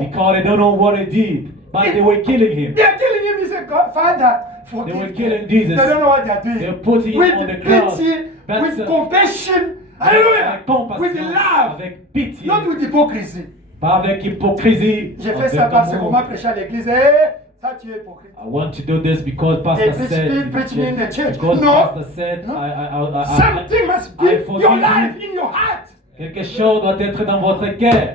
because they don't know what they did, but they were killing him. They are killing him. He said, God, Father, forgive They were them. killing Jesus. They don't know what they are doing. They were putting him with on the cross. pity, That's with compassion. Hallelujah. Avec compassion, With love. avec pitié, Not with hypocrisy. pas avec hypocrisie. J'ai fait avec ça parce amour. qu'on m'a prêché à l'église. Eh, ça, tu es hypocrite. I want to do this because They Pastor preaching in the said. church. Because No. Pastor said, No. I Something must be forgive your you. life in your heart Quelque chose doit être dans votre cœur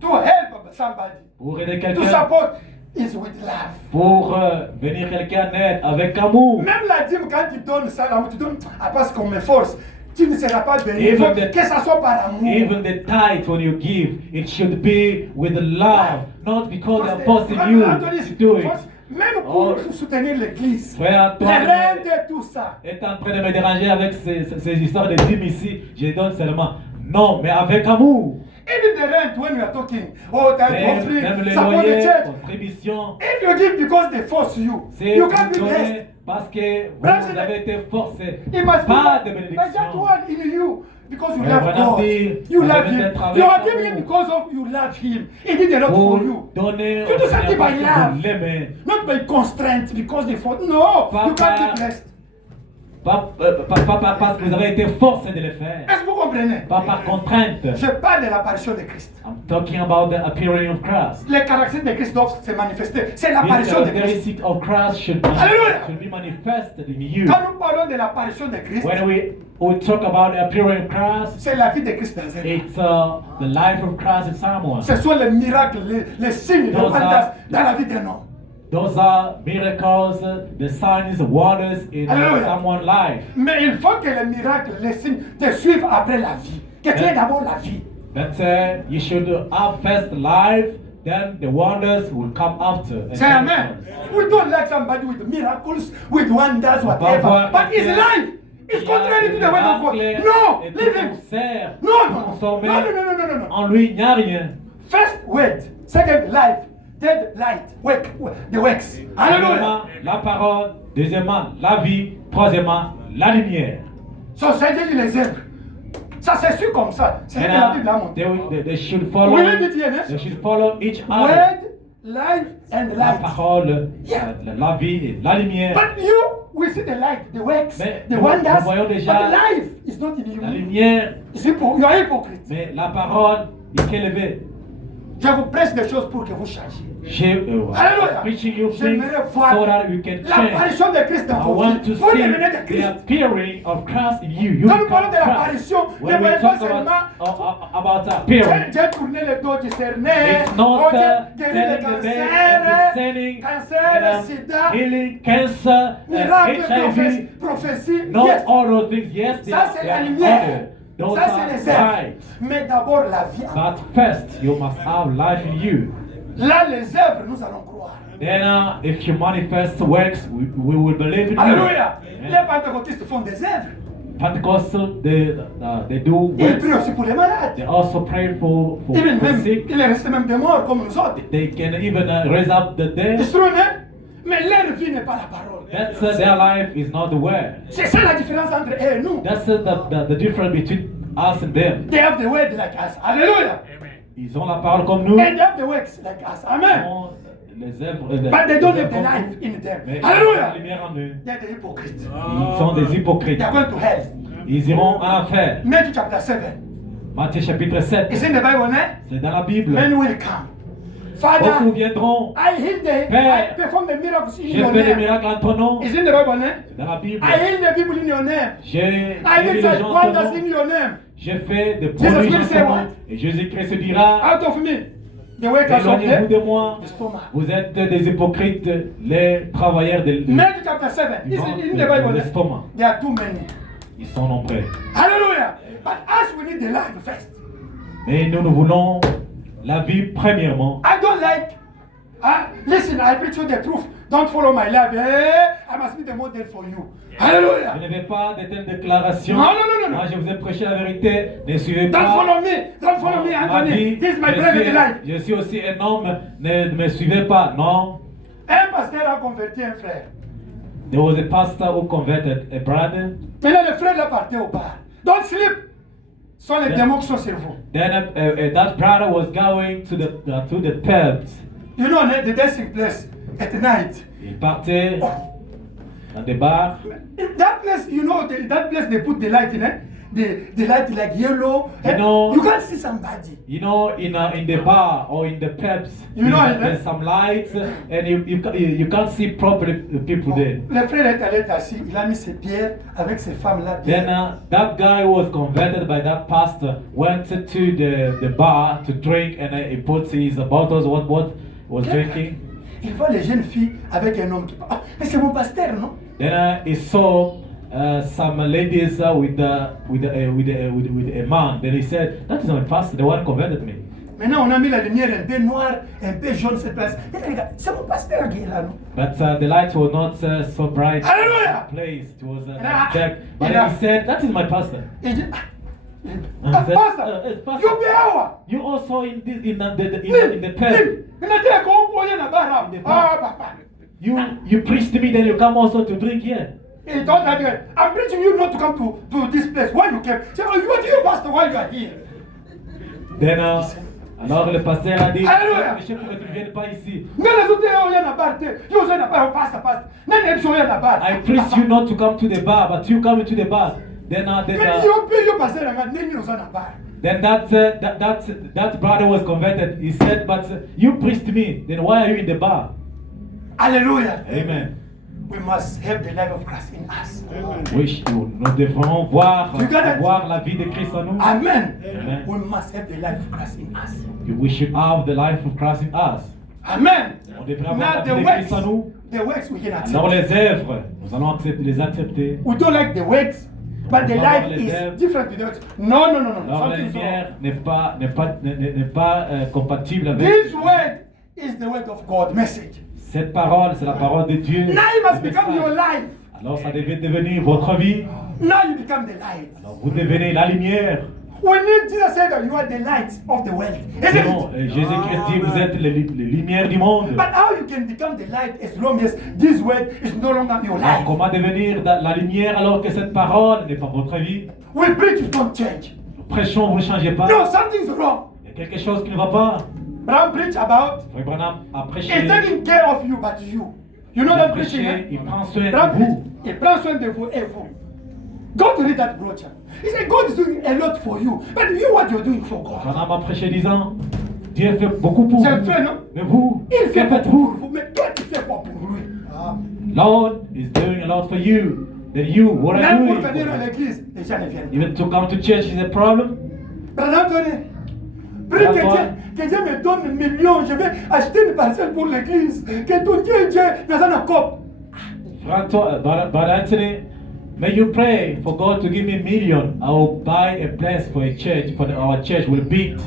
to help somebody. pour aider To quelqu'un, support is with love. pour venir quelqu'un en aide avec amour. Même la dîme, quand tu donnes ça, là, tu donnes parce qu'on me force. Tu ne seras pas béni. Il faut Even que ça soit par amour. Even the tithe when you give, it should be with love, not because they're Parce forcing que you Anthony, to do it. même pour Oh. soutenir l'église, Frère les Antoine reines de tout ça. est en train de me déranger avec ces histoires de dîmes ici. Je donne seulement. Non, mais avec amour. Even the rent when we are talking, oh, that Même offering, les support the loyers, church. contributions. If you give because they force you, C'est you vous can't be blessed. donnez parce que Blessed. vous avez été forcé. It must Pas de be like bénédiction. that one in you. Because you Mais love voilà, God. dit, You vous love devez Him. être avec You are amour. giving Him because of you love Him. He did a lot Pour for you. donner You do something by parce que vous love. l'aimez. Not by constraint because they force. No, you can't be blessed. Pas parce que vous avez été forcé de le faire. Est-ce que vous comprenez? Pas par contrainte. Je parle de l'apparition de Christ. I'm talking about the appearing of Christ. Les caractéristiques de Christ doivent se manifester. C'est These l'apparition de Christ. characteristics of Christ should Hallelujah. be manifested in you. Quand nous parlons de l'apparition de Christ, When we talk about the appearing of Christ, c'est la vie de Christ dans un homme. it's the life of Christ in someone. Ce sont les miracles, les signes, les Those wonders are- dans la vie d'un homme. Those are miracles, the signs, the wonders in Hallelujah. someone's life. Mais il faut que les miracles, les signes te suivent après la vie. Que tu aies d'abord la vie. But you should have first life, then the wonders will come after. And Say amen. We don't like somebody with miracles, with wonders, whatever. But his life is contrary to the word of God. No, leave him. No, no, no, no, no, no, no, no, no. En lui, il n'y a rien. First word, second life, third light, the works. Hallelujah. Premièrement, la parole. Deuxièmement, la vie. Troisièmement, la lumière. So, Seigneur, il les œuvres. Ça, c'est sûr comme ça. C'est ce que la Bible a montré. They should follow. We read it here, yes? They should follow each other. Word, life, and La light. parole, Yeah. la vie et la lumière. But you, we see the light, the works, Mais the nous wonders. voyons But déjà life is not in La you. lumière, You are hypocrite. mais la parole, il est élevée. Je vous prêche des choses pour que vous changiez. Alléluia. Preaching you things J'aimerais voir so that you can change. l'apparition de Christ I dans vos want vies. to Vous see devenez de the Christ. appearing of Christ in you. You Quand nous become parlons de Christ. l'apparition, ne When we voyez pas talk seulement about appearing, j'ai tourné le dos du cerné, it's not j'ai guéri le telling the name, cancer, saying, cancer, sida, healing, cancer, miracle, HIV, prophétie. not Yes. all those things. Yes, they Ça, c'est they la are lumière. ordered. Those Ça, are c'est les œuvres. right. Mais d'abord, la vie. But first, you must have life in you. Là, les œuvres, nous allons croire. Then, if you manifest works, we will believe in Alléluia. you. Les pentecôtistes font des œuvres. Pentecostal, they do Ils works. prient aussi pour les malades. They also pray for Even the même, sick. il est resté même des morts comme nous autres. They can even raise up the Ils dead. seront nés, mais leur vie n'est pas la parole. That's their life is not the word. C'est ça la différence entre eux et nous. That's the difference between us and them. They have the word like us. Alléluia. Ils ont la parole comme nous. And they have the works like us. Ils Amen. ont les œuvres. But they don't les have the œuvres life comme nous. in them. Mais ils ont la Alléluia. lumière en eux. They are the hypocrites. Ils sont des hypocrites. They are going to hell. Ils iront en enfer. Matthew chapter 7. Matthieu chapitre 7. It's in the Bible, eh? C'est dans la Bible. Men will come. Beaucoup Father, viendront. I heal the, Père, I perform the miracles in J'ai your fait des name. miracles en ton nom. It's in the Bible, eh? C'est dans la Bible. I heal the people in your name. J'ai I guéri did les say gens en ton wonders nom. in your name. J'ai fait des Jesus prodiges will en say ton what? nom. Et Jésus-Christ se dira, Out of me, the workers of éloignez-vous de the moi. stomach. Vous êtes des hypocrites, les travailleurs de Matthew chapter 7. It's in the Bible. eh? l'estomac. There are too many. Ils sont nombreux. Hallelujah. But us, we need the life first. Mais nous voulons la vie premièrement. I don't like. Listen, I preach you the truth. Don't follow my life. I must be the model for you. Hallelujah. Je ne vais pas de telles déclarations. Non, non, non, non. Moi, je vous ai prêché la vérité. Ne suivez Don't pas. follow me. Don't follow me, ma Anthony. vie. This is my Je private suis- life. Je suis aussi un homme. Ne me suivez pas. Non. Un pasteur a converti un frère. There was a pastor who converted a brother. Maintenant, le frère l'a parti au bar. Don't sleep. Ce sont les Yeah. démons qui sont sur vous. Then that brother was going to the pubs. You know, the dancing place at night. Il partait dans des bars. In that place, you know, that place they put the light in it. The light like yellow. You know- you can't see somebody. You know, in the bar or in the pubs, You know, there's some lights and you can't see properly the people there. Le frère est allé assis, il a mis ses pierres avec ses femmes là. Then that guy was converted by that pastor, went to the bar to drink and he put his bottles, what was drinking. Il voit les jeunes filles avec un homme qui parle. Ah, mais c'est mon pasteur, non? Then he saw some ladies with a man. Then he said, "That is my pastor, the one who converted me." Maintenant, on a mis la lumière un peu noire, un peu jaune cette place. Et là, les gars, c'est mon pasteur qui est là, non? But the lights were not so bright. Hallelujah! Place it was Ah, dark. But ah. he said, "That is my pastor." Il dit, That- pasteur, it's pastor. you be our. You also in the Lim, pub. lim. Il a dit à qu'on voyait là-bas, là. In the Ah, pub. papa. You preach to me, then you come also to drink here. He told that guy, I'm preaching you not to come to this place. Why you came? He said, oh, what do you, pastor, why you are here? Then alors le pasteur a dit, Alléluia. Monsieur, pourquoi tu ne viens pas ici? Mais les autres, oh, il y en a pas, il y en a pas, pastor. N'est-ce pas, il y en a pas. I preach you not to come to the bar, but you come into the bar. Then Mais you pay your pastor, n'est-ce pas. then that brother was converted. He said, but you preached to me. Then why are you in the bar? Alléluia. Amen. We must have the life of Christ in us. Oui, nous devrons voir You got it? la vie de Christ en nous. Amen. Amen. We must have the life of Christ in us. We should have the life of Christ in us. Amen. On devrait avoir Now la vie de Christ en nous. the works we can Alors accept. les œuvres, nous allons les accepter. We don't like the works, but the On va life voir les is œuvres. different to the works. No. Alors la Something's lumière wrong. n'est pas compatible avec. This word is the word of God message. Cette parole, c'est la parole de Dieu. Now it must Le become message. your life. Alors ça devait devenir votre vie. Now you become the light. Alors vous devenez la lumière. We need Jesus said that you are the light of the world. Isn't Non, it? Jésus-Christ dit, vous êtes les lumières du monde. But how you can become the light as long as this word is no longer your Alors, life? comment devenir la lumière alors que cette parole n'est pas votre vie? We preach, you don't change. Nous prêchons, vous ne changez pas. No, something's wrong. Il y a quelque chose qui ne va pas. Bram preach about Frère Branham a prêché. is taking care of you, but you. You know Il a that preaching? prêché, il Huh? prend soin Bram de preach, vous. he prend soin de vous et vous. Go to read that brochure. He said God is doing a lot for you, but you what you're doing for God. Branham a prêché disant, Dieu fait beaucoup pour C'est vous. fait, non? Mais vous, Il que fait beaucoup faites-vous? pour vous, mais toi tu fais quoi pour lui? Lord is doing a lot for you. Then you, what are Même you pour venir à doing? l'église, les gens ne viennent pas. Even to come to church is a problem. Branham Tony, prie que Dieu me donne 1 million, je vais acheter une parcelle pour l'église. Que ton Dieu dans un accord. Brother Anthony, may you pray for God to give me $1 million. I will buy a place for a church, our church will beat.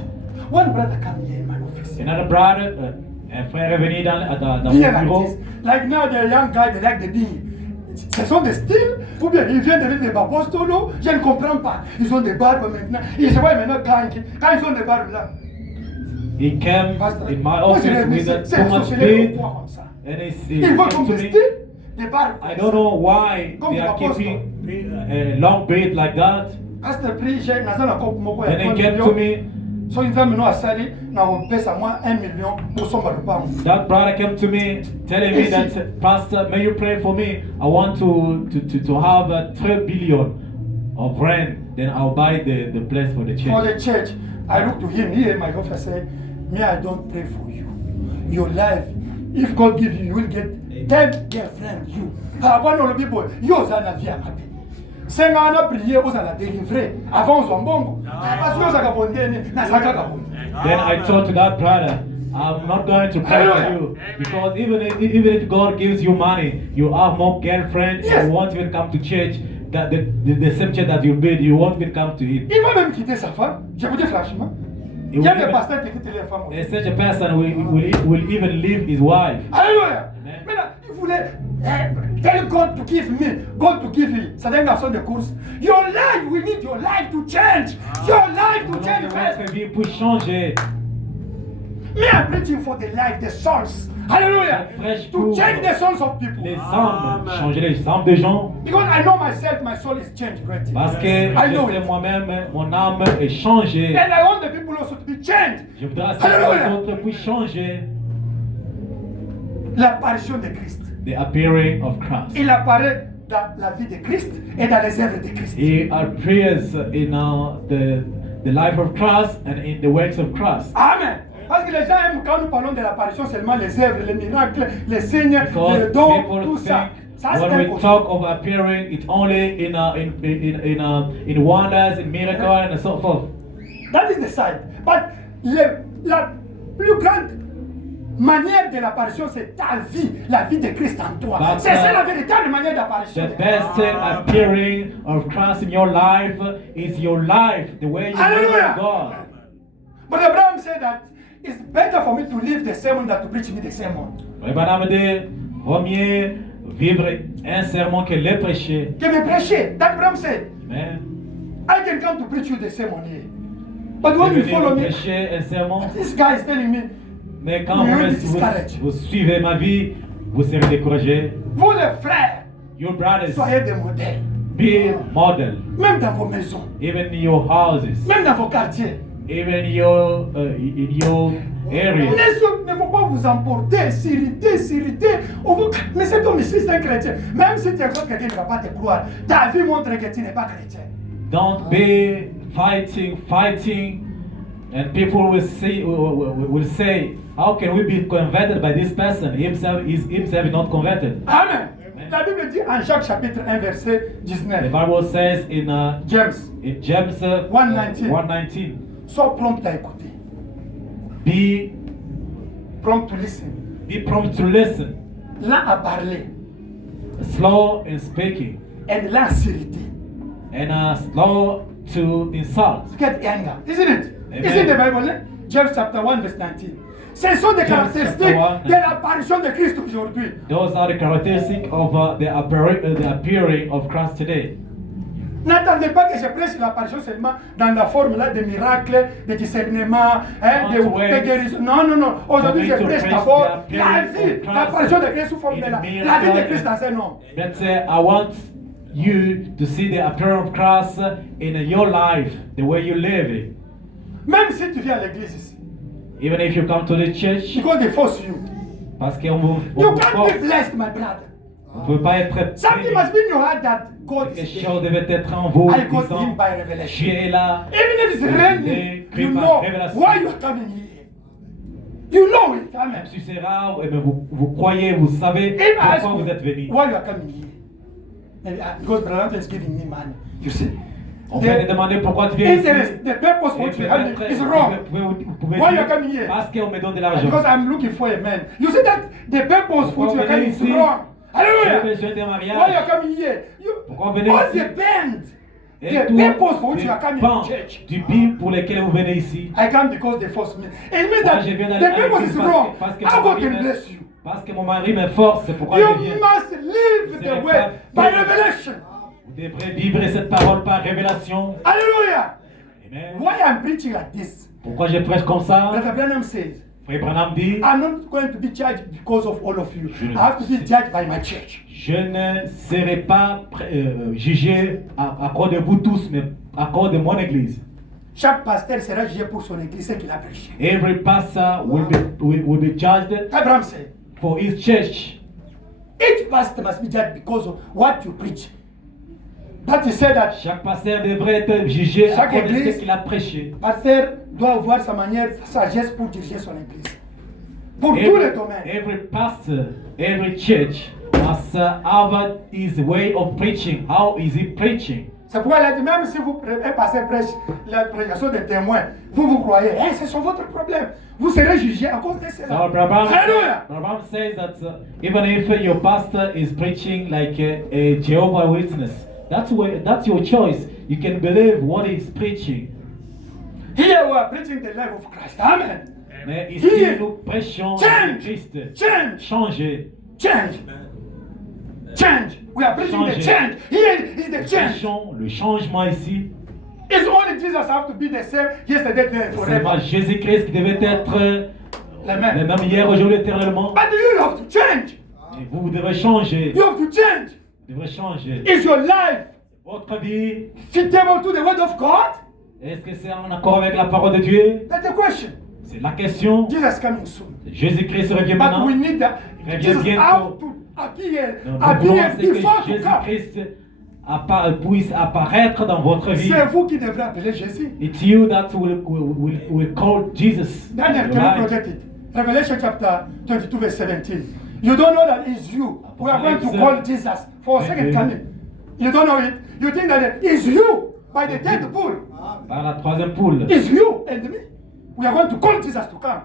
One brother come here in my office. Another brother, un frère est venu dans Here mon like bureau. this. Like now the young guy, they like the beer. Ce sont des styles, ou bien ils viennent de l'île de Bapostolo, je ne comprends pas. Ils ont des barbes maintenant. Ils se voient maintenant quand ils ont des barbes là. He came Pastor, in my moi, office je l'ai mis, with c'est too les much sorciers beard, comme ça. and he Ils voient came comme to des me. styles, des barbes. I don't know why Comme they the are apostle. keeping a long beard like that. Pasteur prie, j'ai dans un accord moko Then ya he came to me. So ils ont maintenant à Sali, on pèse à moi 1 million pour son balopam. That brother came to me telling me Yes. that, Pastor, may you pray for me? I want to have 3 billion. of rent, then I'll buy the place for the For church. the church, I look to him, he and my officer say, me, I don't pray for you. Your life, if God give you, you will get 10 girlfriends, you. Ah, bon, non, le people, you are la vie à ma vie. 5 ans à prier, vous allez délivrer. Avant, vous en bon. Parce que vous avez abondé, na saka kabon. Then I told to that brother, I'm not going to pray for you because even if God gives you money, you have more girlfriends, Yes. you won't even come to church. That the same church that you build, you won't even come to it. Il va même quitter sa femme. Je vous dis franchement. Il y a des pasteurs qui quittent les femmes. And such a person will even leave his wife. Alléluia. Amen. Maintenant, il voulait tell God to give me, God to give you. C'est un garçon de course. Your life, we need your life to change. Your life to change first. Votre vie pour changer. Me, I'm preaching for the life, the souls. Hallelujah. Fresh To pour change the souls of people. les âmes, changer les âmes des gens. Because I know myself, my soul is changed already. Parce que I know je sais it. moi-même, mon âme est changée. And I want the people also to be changed. Je voudrais que les Alléluia. autres puissent changer. L'apparition de Christ. The appearing of Christ. Il apparaît dans la vie de Christ et dans les œuvres de Christ. He appears in the life of Christ and in the works of Christ. Amen. Parce que les gens aiment quand nous parlons de l'apparition seulement les œuvres, les miracles, les signes, Because les dons, people tout ça. Ça think c'est when un we côté. talk of appearing, it's only in wonders, in miracle, and so forth. That is the side. But la plus grande manière de l'apparition, c'est ta vie, la vie de Christ en toi. But, C'est ça la véritable manière d'apparition. The best appearing of Christ in your life is your life, the way you live Hallelujah. with God. But Abraham said that it's better for me to live the sermon than to preach me the sermon. Madame dit, vaut mieux vivre un sermon que le prêcher. Que me prêcher. That Abraham said, Amen. I can come to preach you the sermon here. But when you Venir follow me, prêcher un sermon. this guy is telling me, Mais quand You will be discouraged. vous suivez ma vie, vous serez découragé. vous les frères, Your brothers, soyez des modèles. be model. Même dans vos maisons, Even in your houses, même dans vos quartiers. even in your area. Ne faut pas vous emporter, s'irriter. Mais cet homme ici, c'est un chrétien. Même si tu exhortes quelqu'un, il ne va pas te croire. Ta vie montre que tu n'es pas chrétien. Don't be fighting, and people will say, how can we be converted by this person? Himself is not converted. Amen. La Bible dit en Jacques chapitre 1, verset The 19. Bible says in James, James 1:19. 1:19, sois prompt à écouter. be Prompt to listen. prompt to listen, Lent à parler. slow in speaking, And lent à s'irriter. and slow to insult. Get anger. Isn't it? Amen. Isn't the Bible? James chapter 1, verse 19. Ce sont des James caractéristiques chapter 1. de l'apparition de Christ aujourd'hui. Those are the characteristics of the appearing of Christ today. N'attendez pas que je prêche l'apparition seulement dans la forme là de miracles, de discernement, hein, de guérison. Non, non, non. Aujourd'hui, je prêche d'abord la vie, l'apparition de Christ sous forme de la vie de Christ dans un homme. But I want you to see the appearance of Christ in your life, the way you live it. Même si tu viens à l'église ici, Even if you come to the church, because they force you. parce qu'on vous You can't force, be blessed, my brother. on ne peut pas être Something must be in your heart that God quelque is chose there. devait être en vous, I got disant, him by revelation. Dieu est là. Even if it's raining, you know why you are coming here. You know it, amen. Même si c'est rare, mais vous croyez, vous savez If I ask pourquoi vous êtes you venu. why you are coming here, maybe because Brother Anton is giving me money. You see, On peut te demander pourquoi tu viens ici. interest, the purpose for Et which you are peut-être, coming is wrong. vous pouvez Why you dire, are coming here? parce qu'on me donne de And l'argent. because I'm looking for a man. You see that the purpose for which you are coming is Pourquoi wrong. J'ai Hallelujah. besoin d'un Why you mariage. are coming here? Pourquoi venez All ici? depends. Et The tout purpose for which you are coming dépend to church. du but pour lequel vous venez ici. I come because they force me. It means Moi, that je viens the d'aller à purpose l'église is wrong. parce que How mon God mari can me- bless you? Parce que mon mari me force, c'est pourquoi je You viens. must live the way by revelation. Vous devrez vivre cette parole par révélation. Hallelujah. Amen. Why I'm preaching like this? Pourquoi je prêche comme ça? Brother Branham says, Frère Branham dit, I'm not going to be judged because of all of you. Je ne- I have to be judged by my church. je ne serai pas jugé à cause de vous tous, mais à cause de mon église. Chaque pasteur sera jugé pour son église, ce qu'il a prêché. Every pastor will be judged Abraham said, for his church. each pastor must be judged because of what you preach. But he said that Chaque pasteur devrait être jugé à Chaque cause de église- ce qu'il a prêché. pasteur doit avoir sa manière, sa sagesse pour diriger son église. Pour tous les domaines. Every pastor, every church must have his way of preaching. How is he preaching? C'est pourquoi il a dit, même si vous, un pasteur prêche la prédication des témoins, vous croyez, c'est sur votre problème. Vous serez jugé à cause de So cela. Brabham Alléluia. says that even if your pastor is preaching like a Jehovah Witness, that's your choice. You can believe what he's preaching. Here we are preaching the life of Christ. Amen. Mais ici, Here. nous prêchons Change. Christ. Change. Changer. Change. Change. We are preaching the Changer. change. Here is the Nous change. prêchons le changement ici. It's only Jesus have to be the same yesterday, today, and C'est pas forever. Jésus-Christ qui devait être Le le même. même hier, aujourd'hui, éternellement. But you have to change. Et vous devez changer. You have to change. Vous devez changer. Is your life Votre vie, fitable to the word of God? est-ce que c'est en accord avec la parole de Dieu? That's the question. C'est la question. Jesus coming soon. Jésus-Christ revient But maintenant. we need that. Revient Jesus bientôt. have to appear, Nous voulons appear c'est before que to come. Jésus-Christ puisse apparaître dans votre vie. C'est vous qui devrez appeler Jésus. It's you that will call Jesus. in Daniel your cannot life. project it. Revelation chapter 22 verse 17. You don't know that it's you. We are going to call Jesus for a second coming. You don't know it. You think that it's you by the third bull. Par la troisième poule. It's you and me. We are going to call Jesus to come.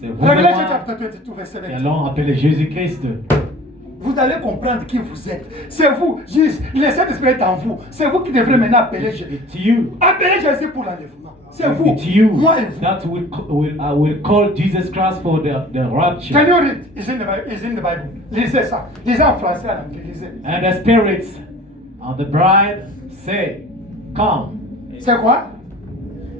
C'est vous et Revelation moi chapter 22 verse qui 17. allons appeler Jésus-Christ. Vous allez comprendre qui vous êtes. C'est vous, juste, le Saint-Esprit est en vous. C'est vous qui devrez maintenant appeler Jésus. It's you. Appelez Jésus pour l'enlèvement. C'est vous, It's you moi et vous. that will call Jesus Christ for the rapture. Can you read? It's in the Bible. It's in the Bible. Lisez ça. Lisez en français, en anglais. Lisez. And the spirits of the bride say, Come. C'est quoi?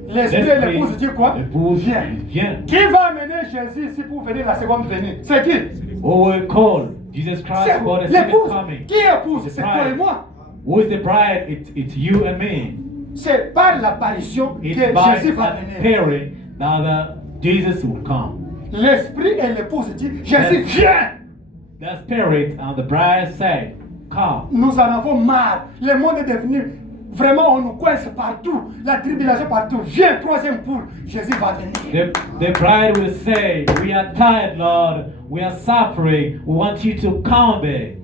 L'esprit et l'épouse dit quoi? L'épouse Viens. vient. Qui va amener Jésus ici pour venir la seconde venue? C'est qui? Who will call Jesus Christ C'est for vous. the second L'épouse. coming? Qui est épouse? The C'est toi et bride. moi. Who is the bride? It's you and me. C'est par l'apparition que It's by Jésus va venir. appearing that Jesus will come. L'esprit et l'épouse dit Jésus, Yes. viens! The spirit and the bride say, Come. Nous en avons marre. Le monde est devenu vraiment, on nous coince partout. La tribulation partout. Viens, troisième poule. Jésus va venir. The bride will say, We are tired, Lord. We are suffering. We want you to come back.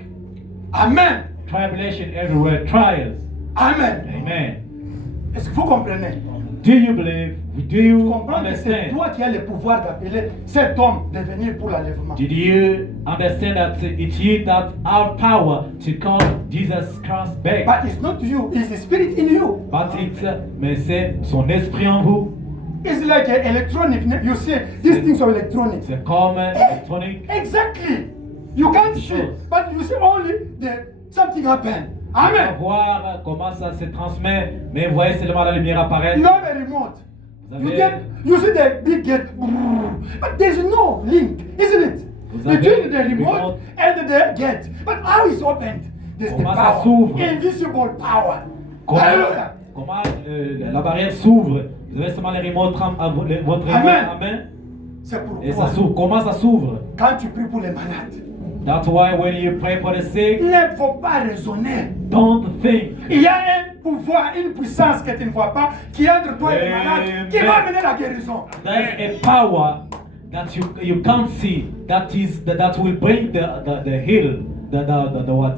Amen. Tribulation everywhere, trials. Amen. Amen. Est-ce que vous comprenez? Do you believe? Do Vous you comprenez que c'est understand? toi qui as le pouvoir d'appeler cet homme de venir pour l'enlèvement. Did you understand that it's you that have power to call Jesus Christ back? But it's not you, it's the spirit in you. But mais c'est son esprit en vous. It's like electronic. You see, these things are electronic. C'est comme électronique. Exactly. You can't see, but you see only something happen. On va Amen. voir comment ça se transmet, mais vous voyez seulement la lumière apparaître. You have a remote. Vous You avez- you see the big gate, but there's no link, isn't it? Vous avez Between the le remote remote. and the gate. But how is opened? There's the Comment ça power, s'ouvre? invisible power. Comment, Hallelujah. comment la barrière s'ouvre? Vous avez seulement les remotes, votre remote Amen. en main C'est et ça pourquoi s'ouvre. Comment ça s'ouvre? quand tu pries pour les malades, That's why when you pray for the sick, il ne faut pas raisonner. don't think. Il y a un pouvoir, une puissance que tu ne vois pas qui est entre toi et les malades qui va amener la guérison. There's a power that you can't see that will bring the heal the what?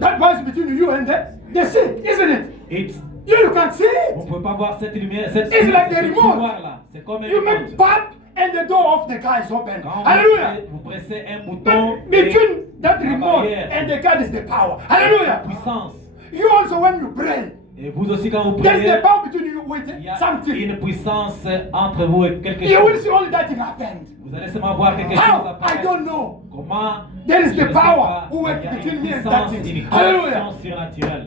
That was between you and the sick, isn't it? It's You can't see vous it. pouvez pas voir cette lumière, cette It's like the ce remote. pouvoir là. C'est comme un You make remote. pop and the door of the car is open. Quand Hallelujah. vous pressez un bouton, But between that la remote barrière, and the car is the power. la Hallelujah. puissance. You also when you pray, Et vous aussi quand vous there's priez, the power between you with il y a something. une puissance entre vous et quelque You will chose. see only that thing happened. Vous allez seulement voir quelque chose How? I apparaître. don't know. Comment? There is Je the ne sais power pas. who works Il y a between une me and puissance, that thing. une Hallelujah. connexion surnaturelle.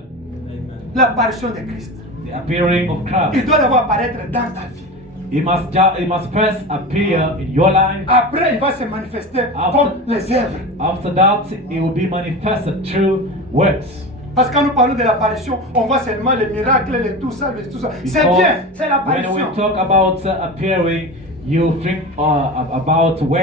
L'apparition de Christ. The appearing of Il Christ. doit d'abord apparaître dans ta vie. He must first appear in your life. Après, il va se manifester comme les œuvres. After that, it will be manifested through works. Parce que quand nous parlons de l'apparition, on voit seulement les miracles, les tout ça, les tout ça. C'est Because bien, c'est when l'apparition. we talk about appearing, you think about where